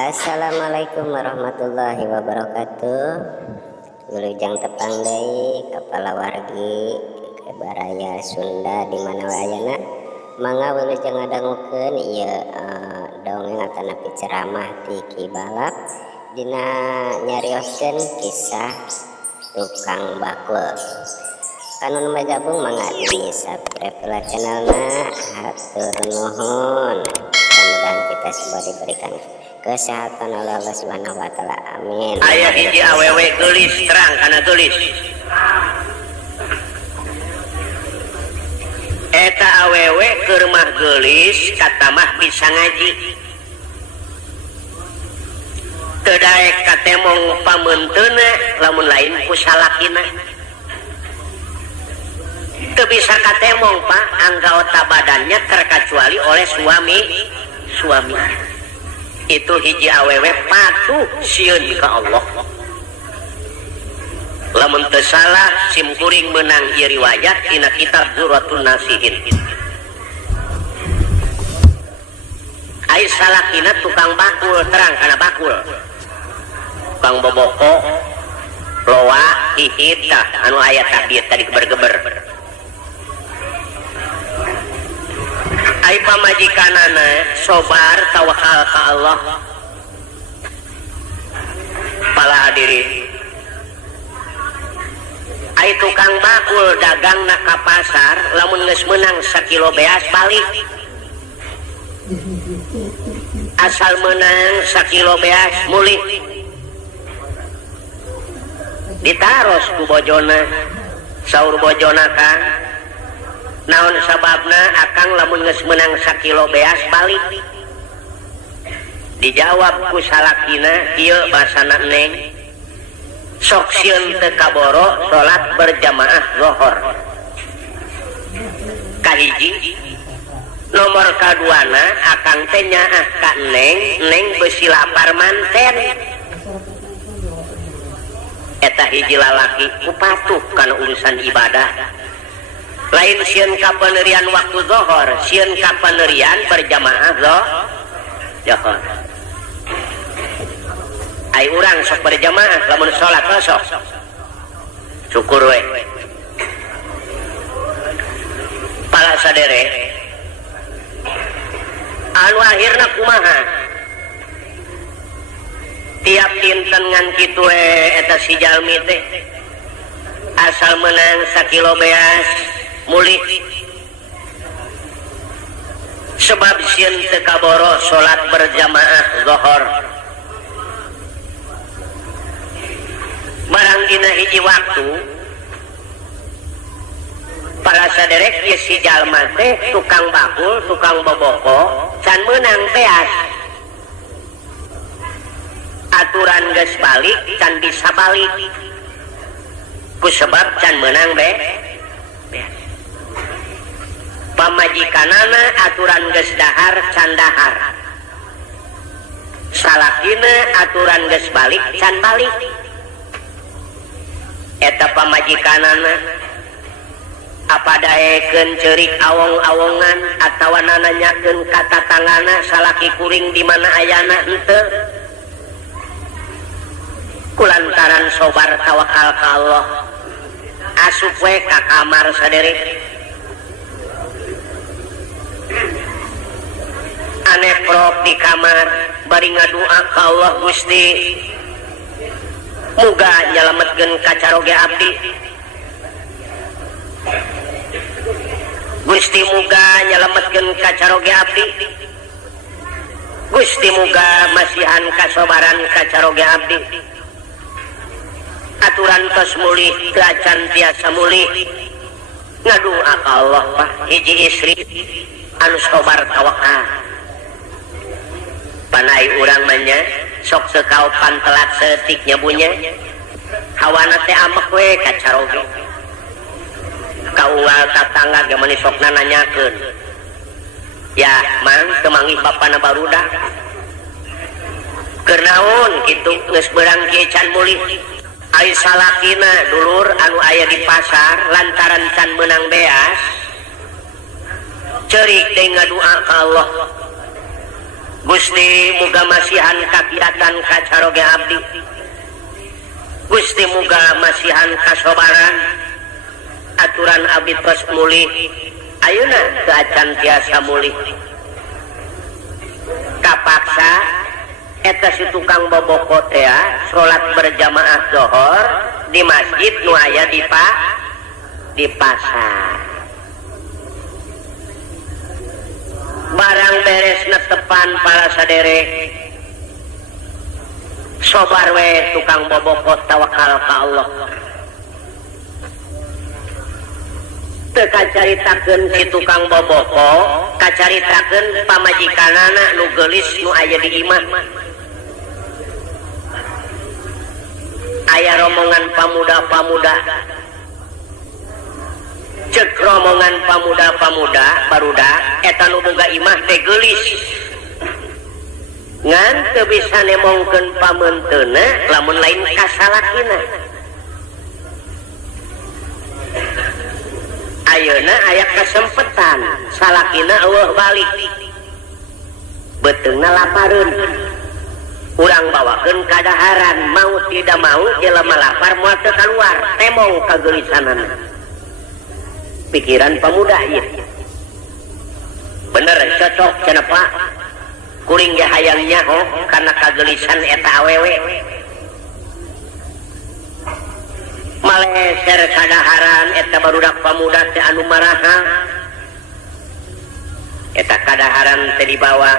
Assalamualaikum warahmatullahi wabarakatuh. Wilujeng tepang deui kepala wargi Kebaraya Sunda di mana ayana mangga wilujeng ngadangukeun ieu dongeng atanapi ceramah ti Ki Balap dina nyarioskeun kisah tukang bakul. Kanun magabung mangga di subscribe channelna, hatur nuhun. Mudah-mudahan kita semua diberikan kesehatan oleh Allah Subhanahu wa taala. Amin. Aya hiji awewe geulis terang kana geulis. Eta awewe keur mah geulis kata mah bisa ngaji. Teu daek katemong pamenteuna lamun lain ku salakina. Teu bisa katemong Pak anggota badannya terkecuali oleh suami. Itu hiji awewe patuh sieun ka Allah. Lamun teu salah sim kuring meunang ieu riwayat dina kitab Durratun Nasihin. Ai salakina tukang bakul terang kana bakul. Tukang boboko, loa, hihit tah anu aya takbir tadi geber-geber. Ai pamajikanana sobar tawakal ka Allah. Pala hadirin, ai tukang bakul dagang na ka pasar lamun geus meunang sakilo beas balik. Asal meunang sakilo beas mulih ditaros ku bojona. Saur bojona Kang, naon sababna akang lamun geus meunang sakilo beas balik? Dijawab ku salakina, ieu basana Neng, sok sieun teu kaboro salat berjamaah zuhur. Kahiji, nomor kaduana akang teh nyaah ka Neng beusi lapar manten. Eta hiji lalaki ku patuh kana urusan ibadah. Lain sieun ka panerian waktu zuhur, sieun ka panerian berjamaah zuhur. Ai urang sok berjamaah lamun salat sok. Syukur we. Pala sadere. Anu akhirna kumaha? Tiap dinten ngan kitu eta si jalmi teh asal meunang sakilo beas mulih sebab sieun teu kaboro salat berjamaah zuhur. Barang dina hiji waktu para saderek ieu si jalma teh tukang bakul, tukang boboko can meunang beas. Aturan geus balik can bisa balik. Ku sebab can meunang beas. Pamajikanana aturan geus dahar can dahar. Salakina aturan geus balik can balik. Eta pamajikanana apa daekeun ceurik awong-awongan atawa nanyakeun ka tatanggana salaki kuring di mana ayana henteu. Kulantaran sobar tawakal ka Allah, asup we ka kamar sadere. Ane prok di kamar bari ngadua ka Allah, Gusti muga nyalametkeun kacaroge abdi. Gusti muga nyalametkeun kacaroge abdi. Gusti muga masihan kasobaran kacaroge abdi. Aturan tos mulih teu acan tiasa mulih. Ngadua ka Allah Pak, hiji istri anu sobar tawakal. Panai urang mah nya sok teu kaopan telat seetik nyabunya. Hawana teh amek we kacaroge. Kaunggal tatangga ge mani sokna nanyakeun. Ya, Mang, teu manggih bapana barudak. Keur naon kitu geus beurang kieu can mulih. Ai salakina dulur anu aya di pasar lantaran can meunang beas ceurik deui ngadua ka Allah. Gusti muga masihan kakiatan kacaroge abdi. Gusti muga masihan kasobaran aturan abdi tos mulih ayeuna teu acan tiasa mulih kapaksa eta si tukang boboko teh salat berjamaah zuhur di masjid nu aya di pasar. Barang beres netepan para saderek sobar we tukang boboko tawakal ka Allah teu kacaritakeun si tukang boboko kacaritakeun pamajikanana nu geulis nu aya di imah. Aya rombongan pamuda-pamuda cek rombongan pamuda-pamuda barudak eta nu boga imah teh geulis ngan teu bisa nemongkeun pamenteuna lamun lain ka salakina. Ayeuna aya kasempetan salakina eueuh balik beteungna lapareun urang bawakeun kadaharan mau tidak mau jelema lapar moal teu kaluar temong kageulisanana. Pikiran pemuda ieu bener cocok cenah Pak kuring ge hayang nyaho kana kageulisan eta awewe maleser kadaharan eta barudak pemuda teh anu maraha eta kadaharan teh dibawa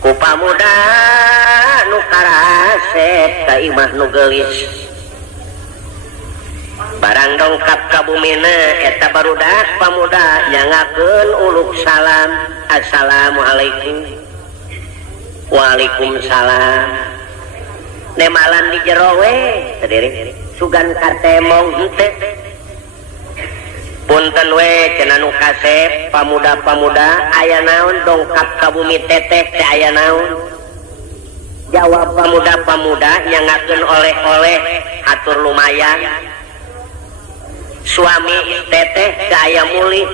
ku pamuda nu karasep ka imah nu geulis. Barang dongkap ka bumina eta barudak pamuda nyangakeun uluk salam assalamualaikum. Waalaikumsalam. Nemalan di jero we sadiri sugan katemong henteu punten we cenah nu kasep pamuda-pamuda aya naon dongkap ka bumi teteh teh aya naon. Jawab pemuda-pemuda nyangakeun oleh-oleh hatur lumayan. Suami teteh gaya mulih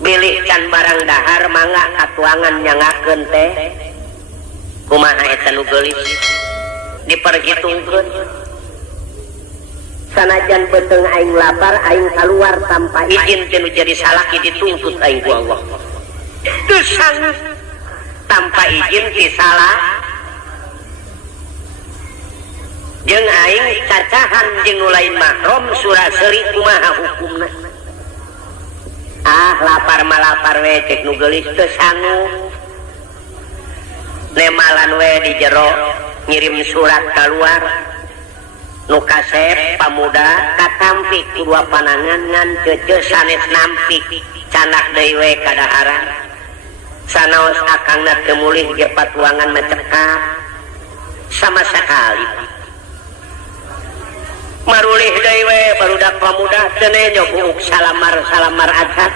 bilih can barang dahar mangga katuangan nyangakeun teh kumaha eta nu geulis diperhitungkeun sanajan beteung aing lapar aing kaluar tanpa izin teh jadi salaki dituntut aing ku Allah teu sanggup tanpa izin ti salah jeung aing cacahan jeung nu lain mahram surah seuri kumaha hukumna. Lapar malapar we cek nu geulis teu sanggup nemalan we di jero ngirim surat keluar nu kasep pamuda katampi kedua panangan ngan ceuceu sanes nampik canak deui we kadaharan sanaos akangna teu mulih ge patuangan macekap sama sekali. Marulih deui we barudak pamuda teu nyobuuk salamar acat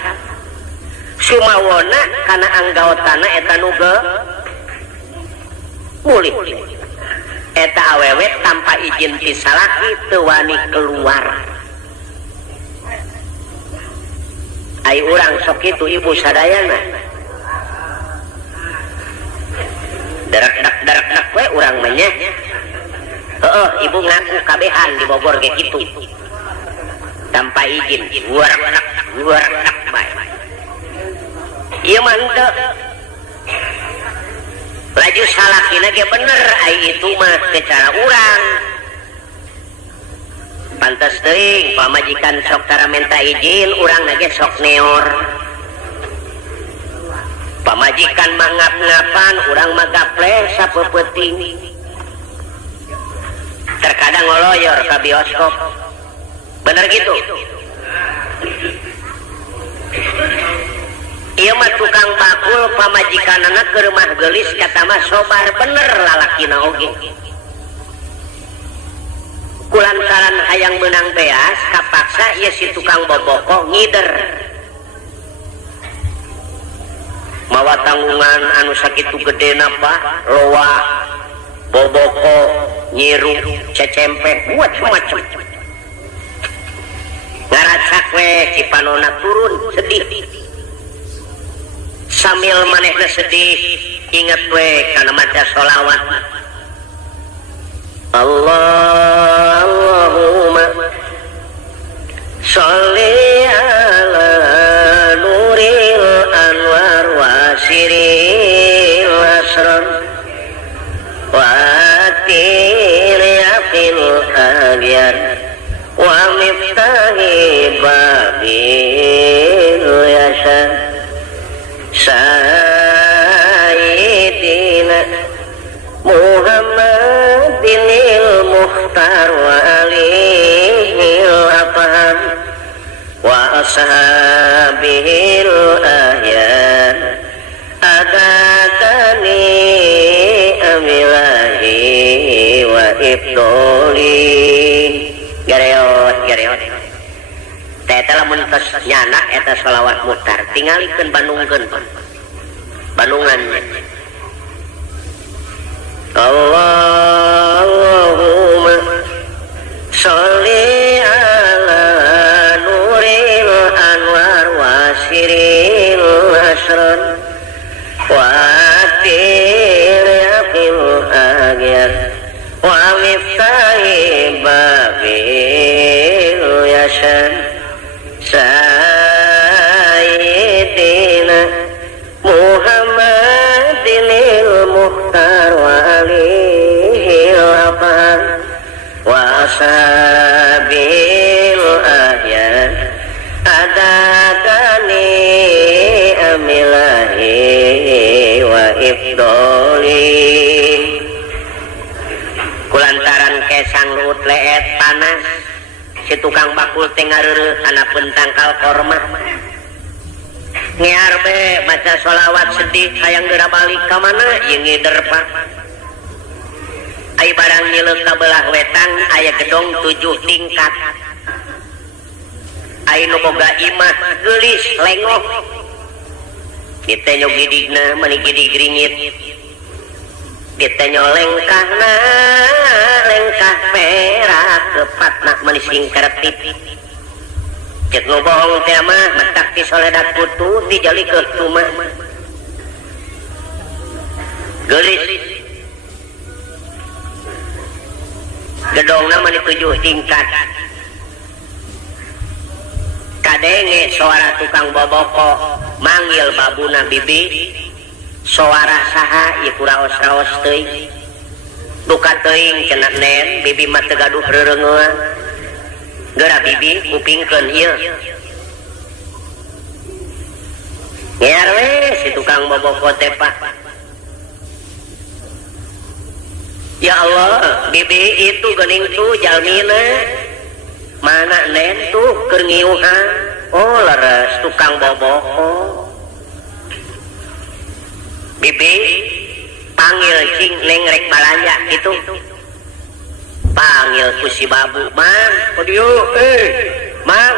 sumawona kana anggaotana eta nu mulih eta awewe tanpa izin ti salaki teu wani keluar. Ai urang sok kitu ibu sadayana darak we urang mah nya. Ibu ngaku kabehan di Bogor kayak gitu tanpa izin guarak bae iya mah henteu laju salakina ge bener ai itu mah secara urang pantes teuing pamajikan sok tara minta izin urang ge sok neor pamajikan mah ngap-ngapan urang mah gaple sapeupeting terkadang ngoloyor ke bioskop bener gitu. Iya mah tukang bakul pamajikanana ke rumah gelis kata mah sobar bener lalakina oge kulantaran hayang menang beas kapaksa ieu si tukang boboko ngider mawa tanggungan anu sakitu gedena Pak loa boboko nyiru cecempeh buat macam ngaracak we cipanona turun sedih sambil manehna sedih inget we kana maca sholawat Allahumma sholli ala nuril anwar wa siril asrar wa tiriyafil abyar wa miftahi babil yasar Sayyidina Muhammadinil Mukhtar wa alihil afham wa ashabihil ahyan adadani amilahi wa ibdoli gareot eta lamun tos nyana eta sholawat mutar tingalikeun bandungkeun bandungan Allahumma sholli ala nuril anwar wa siril asrar wa tiriyafil agyar wa miftahi babil yasar Sayyidina Muhammadinil Mukhtar wa alihil afham wa ashabil ahyan adadani amilahi wa ifdoli kulantaran kesang luut leet panas si tukang bakul teh ngareureuh kana pentangkal korma ngear be maca sholawat sedih hayang geura balik ka mana ieu ngider Pak ai barang nyileuk ka belah wetan aya gedong 7 tingkat ai nu boga imah geulis lengok kita nyog gidigna mani gidig ringit kita nyolengkahna lengkah perak kepatna mani singkertip cek nu bohong teh mah matak ti soledat putu dijalikeun tuma geulis gedongna mani 7 tingkat kadenge suara tukang boboko manggil babuna bibi suara saha ieu kuraos-raos teuing duka teuing cenah nen bibi mah teu gaduh rereungeun geura bibi kupingkeun ieu ngear we si tukang boboko teh Pak ya Allah bibi itu geuning tuh jalmina mana nen tuh keur ngiuhan oh leres tukang boboko bibi panggil cing neng rek balanja gitu panggil ku si babu mang podieu mang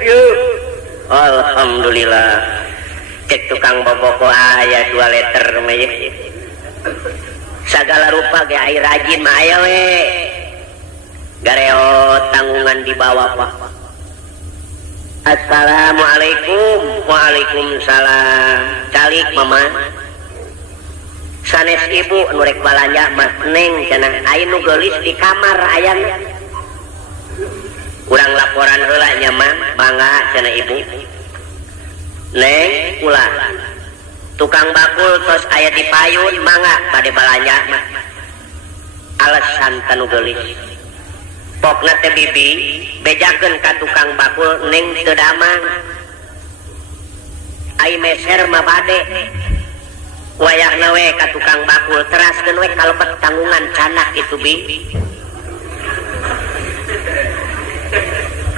dieu alhamdulillah cek tukang boboko aya 2 liter mah sagala rupa ge air rajin mah aya we gareot tanggungan di bawah Pak Assalamualaikum waalaikumsalam calik mama sanes ibu nu rek balanja mah neng cenah aya nu geulis di kamar aya urang laporan heula nya mah bangga cenah ibu neng ulah tukang bakul tos aya di payun mangga bade balanja mah alasan tanu geulis pokna teh bibi bejakeun ka tukang bakul neng teu damang ai meser mah bade wayahna we ka tukang bakul teraskeun we kalebet tanggungan canak itu bi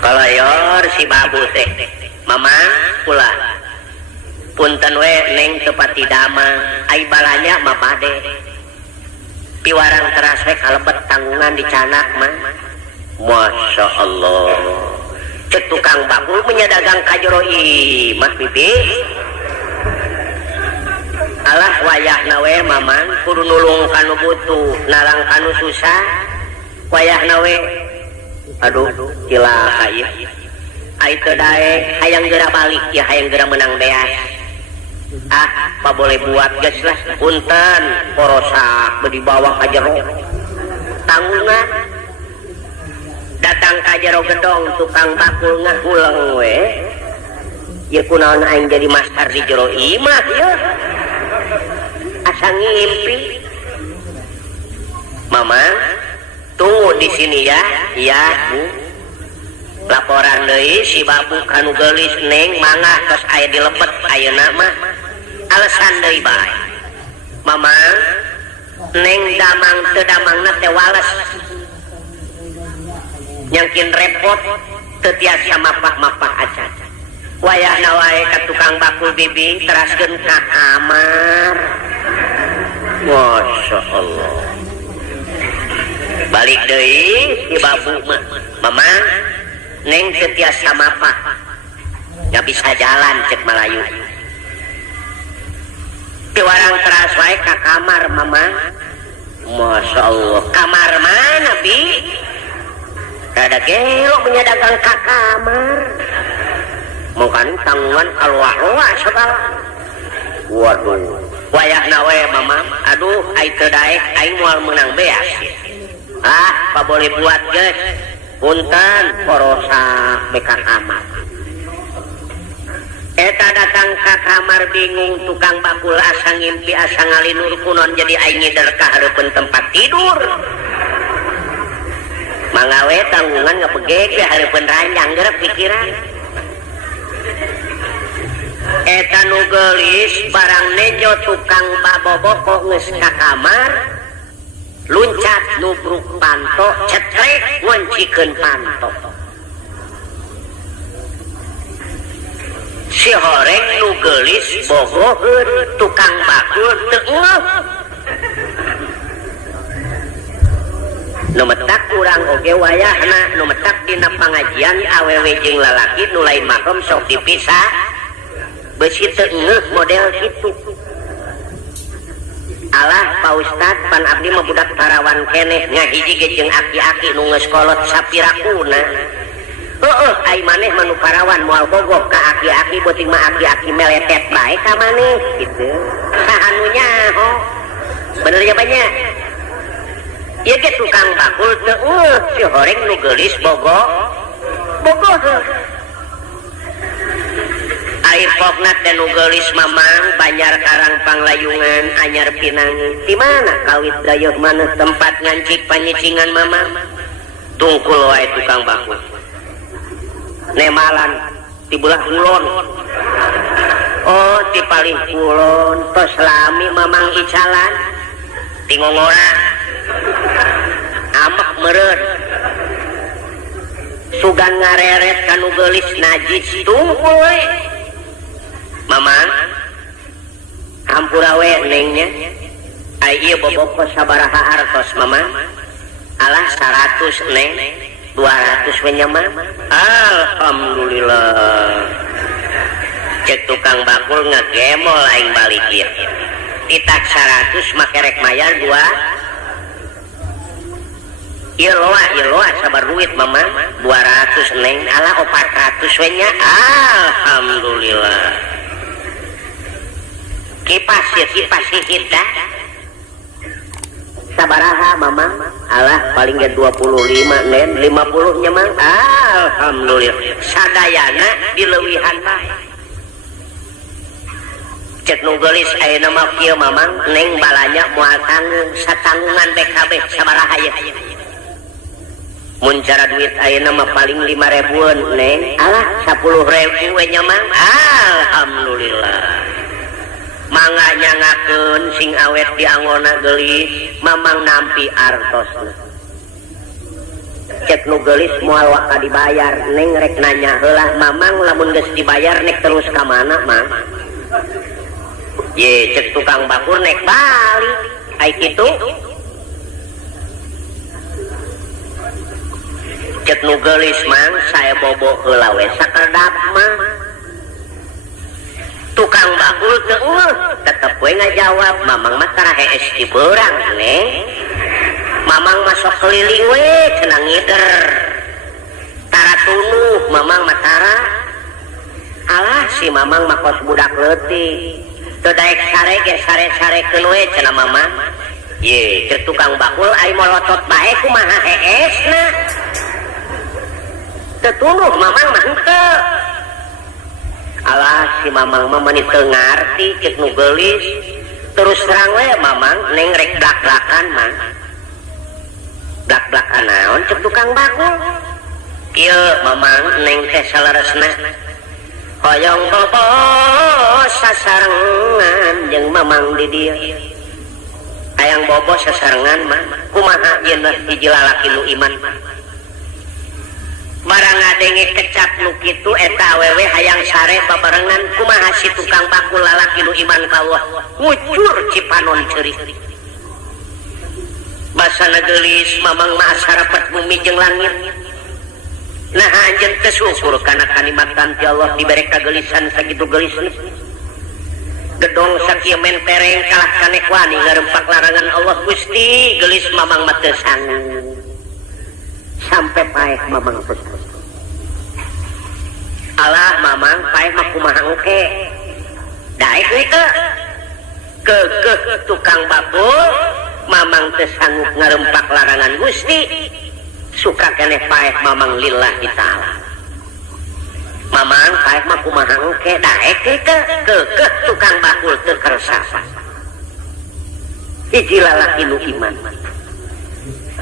kalayor si babu teh mama ulah punten we neng teu pati damang ai balanya mah bade piwarang teras we kalebet tanggungan di canak mah Masya Allah cek tukang bakul menyadagang kajero imah bibi alah wayahna we mamang kudu nulung kanu butuh nalang kanu susah wayahna we aduh ilaha ieu ai teu dae hayang geura balik ya hayang geura menang beas apa boleh buat guys lah punten porosak bedi bawah ka jero tanggungan datang ka jero gedong tukang bakul ngahuleng we ya kunaon aing jadi master di jero imah ya asa ngimpi mama tunggu di sini ya ya Bu laporan deui si babu kanu geulis neng mangga tos aya dilepet ayeuna mah alasan deui bae mama neng damang teu damangna teh wales nyangkin repot teu tiasa mapah-mapah acan wayahna wae ka tukang bakul bibi teraskeun ka kamar Masya Allah balik deui si babu mah mama neng teu tiasa mapah nggak bisa jalan cek Malayu ti warang teras wae ka kamar mama Masya Allah kamar mana bi kada gelo menyadagang ka kamar mungkin tanggungan keluar segala waduh wayahna we mama aduh ai teu daek aing moal meunang beas apa boleh buat guys punten porosak beka kamar eta datang ka kamar bingung tukang bakul asa ngimpi asa ngalinur kunon jadi aing ngider ka hareupeun tempat tidur mangawe tanggungan ngapegege hareupeun ranjang geureup pikiran eta nu geulis barang nejo tukang baboboko geus ka kamar luncat nubruk panto cetrek ngoncikeun panto si horeng nu geulis bogoheun tukang bakul teu ngeuh nu metak urang oge wayahna nu metak dina pangajian awewe jeung lalaki nu lain mahram sok dipisah beusi teu ngeuh model kitu alah Pak Ustad pan abdi mah budak tarawan keneh ngahiji ge jeung aki-aki nu geus kolot sapirakuna heueuh ai maneh mah nu parawan moal bogoh ka aki-aki beuting mah aki-aki meletet bae ka maneh kitu saha nu nyaho bener ya banyak ieu ge tukang bakul teu ngeuh si horeng nu geulis bogoh air pokna teh nu geulis mamang Banjar Karang Panglayungan anyar Pinang di mana kawit dayeuh maneh tempat ngancik panyicingan mamang tungkul wae tukang bakul nemalan di belah kulon oh di paling kulon tos lami mamang icalan di ngongora amek meureun sugan ngareret kanu geulis najis tungkul we mamang hampura we nengnya ai ieu boboko sabaraha artos mamang alah 100 neng 200 we nyaman alhamdulillah cek tukang bakul ngagemol aing balik ieu titak 100 make rek mayar 2 ieu loa sabar duit mamang 200 neng alah 400 we nya alhamdulillah kipas hita sabaraha mamang alah paling ge 25 nen 50 nya mang alhamdulillah sadayana dileuwihan bae cek nu geulis ayeuna mah kieu mamang neng balanya moal tanggung satanggungan BKB sabaraha ye mun cara duit ayeuna mah paling 5.000-an neng alah 10.000 we nya mang alhamdulillah mangga nyangakeun sing awet di anggona geulis mamang nampi artosna cek nu geulis moal waka dibayar neng rek nanya heula mamang lamun geus dibayar nek terus ka mana mang ye cek tukang bakul nek balik ai kitu cek nu geulis mang saya bobo heula we sakedap mah tukang bakul teu tetep we ngajawab mamang mah tara hees di beurang neng mamang masuk keliling we cenah ngider tara tunuh mamang mah tara alah si mamang mah kos budak leutik teu daek sare ge sare-sarekeun we cenah mamang. Ye, teu tukang bakul ai molotot bae kumaha heesna. Teu tuluh mamang mah henteu. Alah si mamang mah meuni teu ngarti ceuk nu geulis. Terus terang we mamang neng rek blak-blakan mah. Blak-blakan naon ceuk tukang bakul? Ieu mamang neng teh saleresna. Hoyong bobo sasarengan jeung mamang di dieu. Hayang bobo sasarengan mah kumaha yeun hiji lalaki nu iman. Barang ngadenge kecap nu kitu eta awewe hayang sare babarengan kumaha si tukang bakul lalaki nu iman ka Allah ngucur cipanon ceurik. Basana geulis mamang mah sarapet bumi jeung langit. Nah anjeun teu syukur kana kanikmatan ti Allah dibere kagelisan sakitu gelisna. Gedong sakieu mentereng kalah kanek wani ngarempak larangan Allah Gusti gelis mamang mah teu sanggup. Sampai paeh mamang teu. Alah mamang paeh mah kumaha engke. Daek we teu. Keukeuh tukang bakul mamang teu sanggup ngarempak larangan Gusti. Suka keneh paeh mamang lillahi ta'ala. Mamang paeh mah kumaha engke daek we teu. Keukeuh tukang bakul teu kersa. Hiji lalaki nu iman.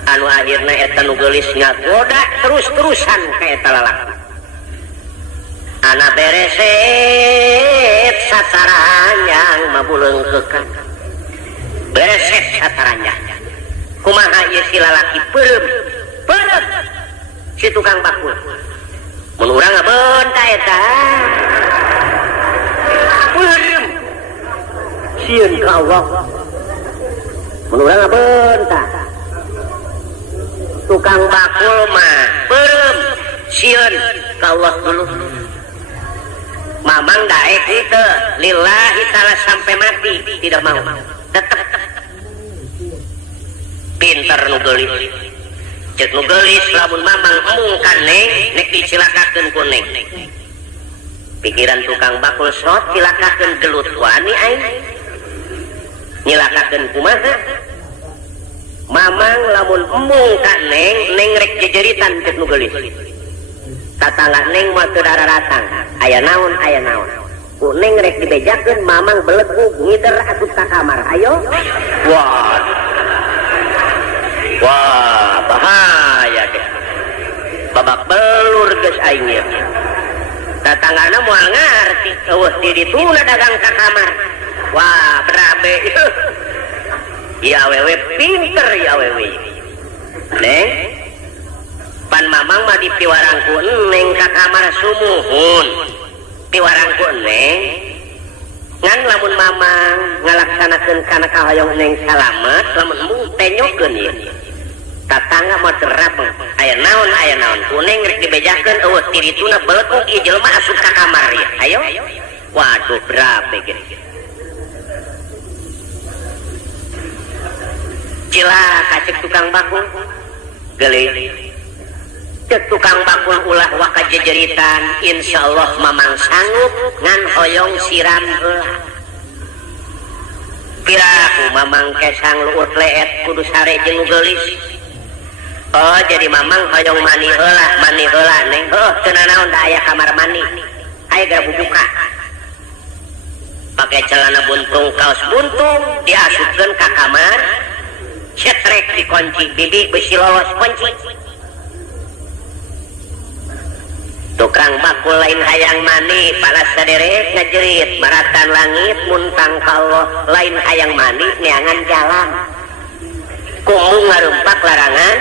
Anu akhirna eta nu geulis ngagoda terus-terusan ka eta lalaki. Ana bereset sataranjang mabuleungkeukan. Bereset sataranjang. Kumaha ieu si lalaki peureum. Peureum si tukang bakul. Mun urang ngabeun ka eta. Peureum. Sieun ka Allah. Mun urang ngabeun ta. Tukang bakul mah peureum sieun ka Allah dulu. Mamang daek itu lillahi ta'ala sampai mati tidak mau tetap pinter nu geulis ceuk nu geulis lamun mamang mungkan neng nek dicilakakeun ku neng pikiran tukang bakul sot cilakakeun gelut wani aing nyilakakeun kumaha mamang lamun mungkan neng rek jejeritan ceuk nu geulis tatangga neng mah teu dararatang aya naon ku neng rek dibejakeun mamang belegug ngider asup ka kamar ayo wah bahaya deh babak belur geus aing ieu tatanggana moal ngarti eueuh di dituna dagang ka kamar wah berabe ieu awewe pinter ieu awewe neng pan mamang mah dipiwarangku neng ka kamar sumuhun piwarangku neng ngan lamun mamang ngalaksanakeun kana kahoyong neng salamet lamun mung tenyokeun ieu tatangga mah terapeng aya naon ku neng rek dibejakeun eueuh tirituna belegug ieu jelema asup ka kamar ieu ayo waduh berabe ge cilaka ceuk tukang bakul geulis ceuk tukang bakul ulah waka jejeritan insyaallah mamang sanggup ngan hoyong siram heula piraku mamang kesang luut leet kudu sare jeung geulis oh jadi mamang hoyong mani heula neng oh teu naon da aya kamar mani aya gara buka pake celana buntung kaos buntung diasupkeun ka kamar cetrek dikunci bibi besi lolos kunci tukang bakul lain hayang mani palas saderet ngajerit baratan langit muntang ka Allah lain hayang mani neangan jalan kumu ngarumpak larangan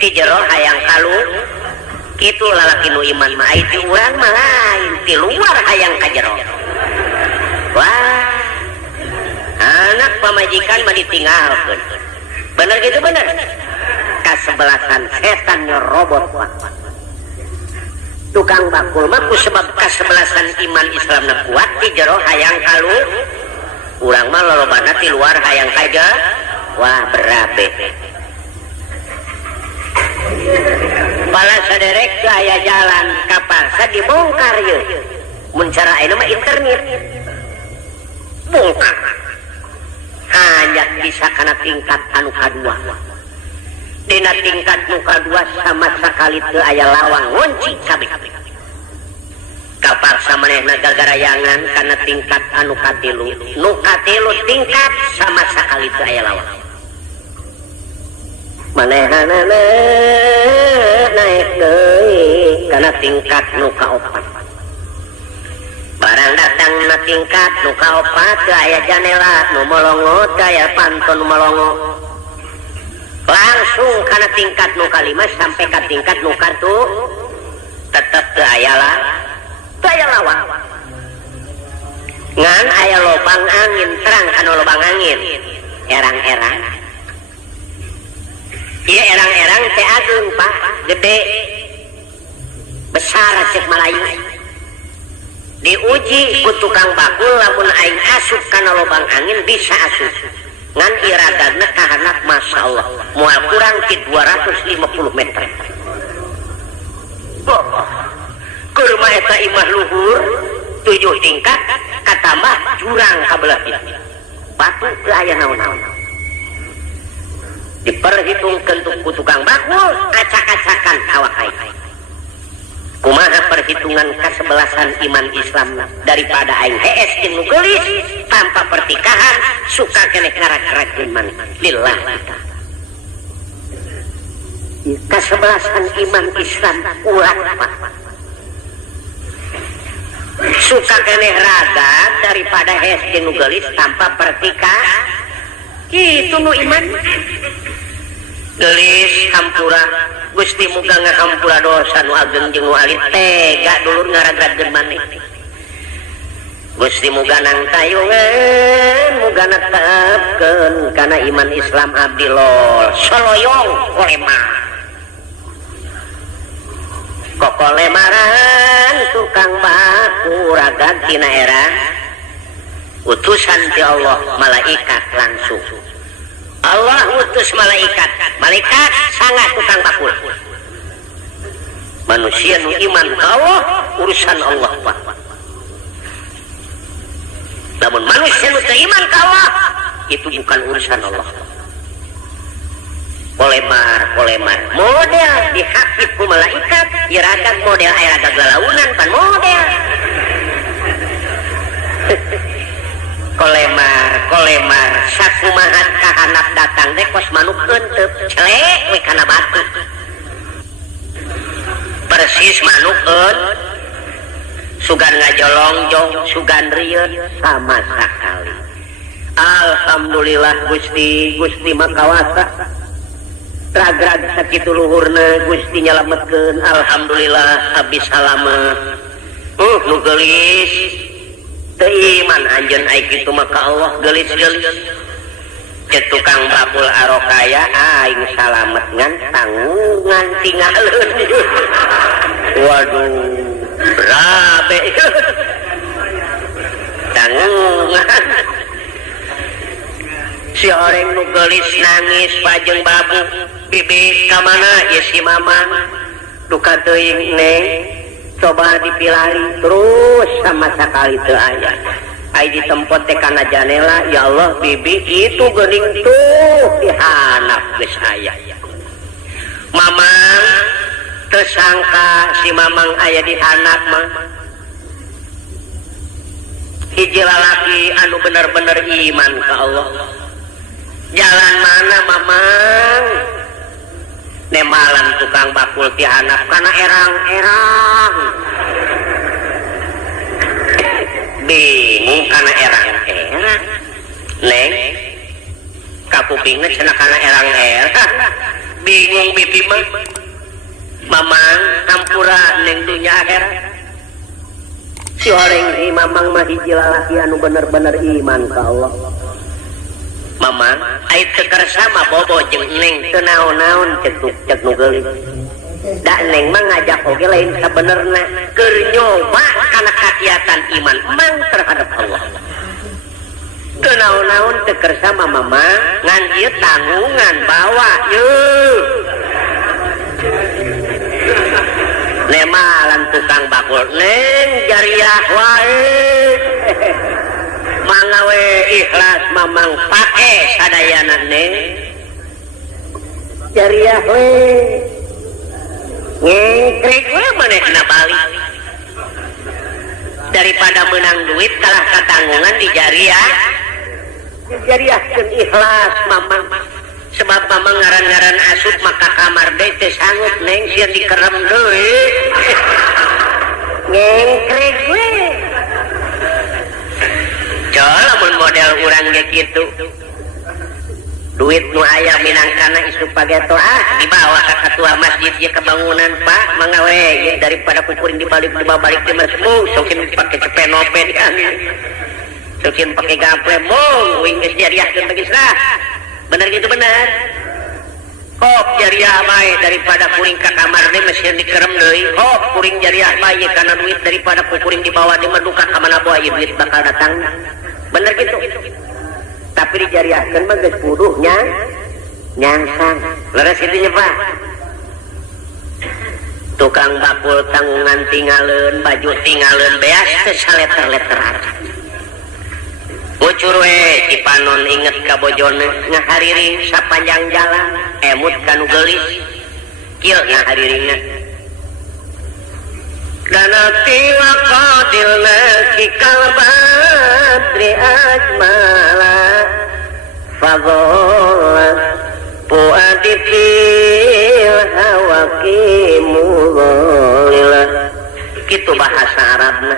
ti jero hayang kalu kitu lalaki nu iman mah ai ti urang mah lain ti luar hayang ka jero wah anak pamajikan mah ditinggalkeun bener gitu bener kasebelasan setan nyerobot tukang bakul mah ku sebab kasebelasan iman Islamna kuat ti jero hayang kalu urang mah lolobana ti luar hayang kaja wah berabe pala saderek ke aya jalan kapal sa dibongkar ye mun cara ayeuna mah internet bongkar hanya bisa karena tingkat anu kadua dina tingkat nu kadua sama sekali teu aya lawang ngunci kabeh kapaksa manehna gagarayangan karena tingkat anu katilu nu katilu tingkat sama sekali teu aya lawang manehna naik deui karena tingkat nu kaopat barang datang na tingkat nu kaopat teu aya janela nu molongo teu aya pantun nu molongo langsung karena tingkat nu kalima sampai ke tingkat nu katu tetep teu aya lawang ngan aya lobang angin terang kana lobang angin erang-erang ieu erang-erang teh ageung Pak gede besar cek Malayu diuji ku tukang bakul lamun aing asup kana lobang angin bisa asup ngan iradana kahanap Masya Allah moal kurang ti 250 meter kurma eta imah luhur 7 tingkat katambah jurang kabelah batu teu aya naon-naon diperhitungkeun ku tukang bakul acak-acakan awak aing kumaha perhitungan kesebelasan iman Islam daripada aing hees jeung nu geulis tanpa pertikahan suka keneh ngarak-ngarakeun man lillah kita kesebelasan iman Islam ulah Pak suka keneh raga daripada hees jeung nu geulis tanpa pertikahan kitu nu iman geulis hampura Gusti muga ngahampura dosa nu ageng jeung nu alit tega dulur ngaragakeun maneh Gusti muga nang tayungan muga netepkeun kana iman Islam abdi lol soloyong kolemar kokolemaran tukang baku ragad tina era utusan ti Allah malaikat langsung Allah utus malaikat sangat tukang bakul manusia nu iman ka Allah urusan Allah Pak namun manusia nu teu iman ka Allah itu bukan urusan Allah kolemar model dihakib ku malaikat iradak model iradak galaunan pan model kolemar sakumaha kahanap datang teh kos manuk henteu celek we kana batu persis manuk sugan ngajolongjong sugan rieun sama sakali alhamdulillah Gusti makawasa ragrag sakitu luhurna Gusti nyalametkeun alhamdulillah abdi salamet nu geulis teu iman anjeun ai kitu maka Allah geulis-geulis cek tukang bakul arokaya aing salamet ngan tanggungan tinggalkeun waduh rabe tanggungan si orang nu geulis nangis pajeng babu bibi ka mana ieu si mamang duka teuing neng coba dipilari terus sama sekali teu aya ai ditempot teh kana janela ya Allah bibi itu geuning tuh dihanap geus aya mamang teu sangka si mamang aya dihanap mah hiji lalaki anu bener-bener iman ka Allah jalan mana mamang nemalan tukang bakul tihanap kana erang-erang bingung kana erang-erang neng kapupingna cenah kana erang-erang bingung bibi mah mamang hampura neng dunya akhirat si horeng si mamang mah hiji lalaki anu bener-bener iman ka Allah mamang aya teu kersama bobo jeung neng teu naon-naon cek nu geulis da neng mah ngajak oge lain sabenerna keur nyoba kana kakiatan iman mang terhadap Allah teu naon-naon teu kersama mamang ngan ieu tanggungan bawa yeuh nemalan tukang bakul neng jariah wae mangga we we ikhlas mamang pake sadayana neng jariah we ngengkrek we manehna balik daripada menang duit kalah katanggungan di jariah jariahkeun ikhlas mamang sebab mamang ngaran-ngaran asup maka kamar deui teu sanggup neng sieun dikerem deui ngengkrek we lamun model urang ge kitu duit nu aya minangkana isu pageto dibawa ka ketua masjid ye kebangunan Pak mangga we ye daripada kukuring dibalik teh masmu sokin pake cepenope diambil sokin pake gaple mong wing geus jariahkeun bagi sah bener gitu bener hop jariah bae daripada kuring ka kamar deui mesin dikerem deui hop kuring jariah bae kana duit daripada kuring dibawa di menduka ka mana bae duit bakal datang bener gitu tapi dijariahkeun mah geus puduhnya nyangsang leres kitu nya Pak tukang bakul tanggungan tinggalin baju tinggalin beas teu saleter-leteran ucur we Cipanon inget ka bojona ngahariri sapanjang jalan emut kanu geulis kieu ngahariringna danati wa qadilna kikal badri ajmala fadhola puadi fil hawakimulila kitu bahasa Arabna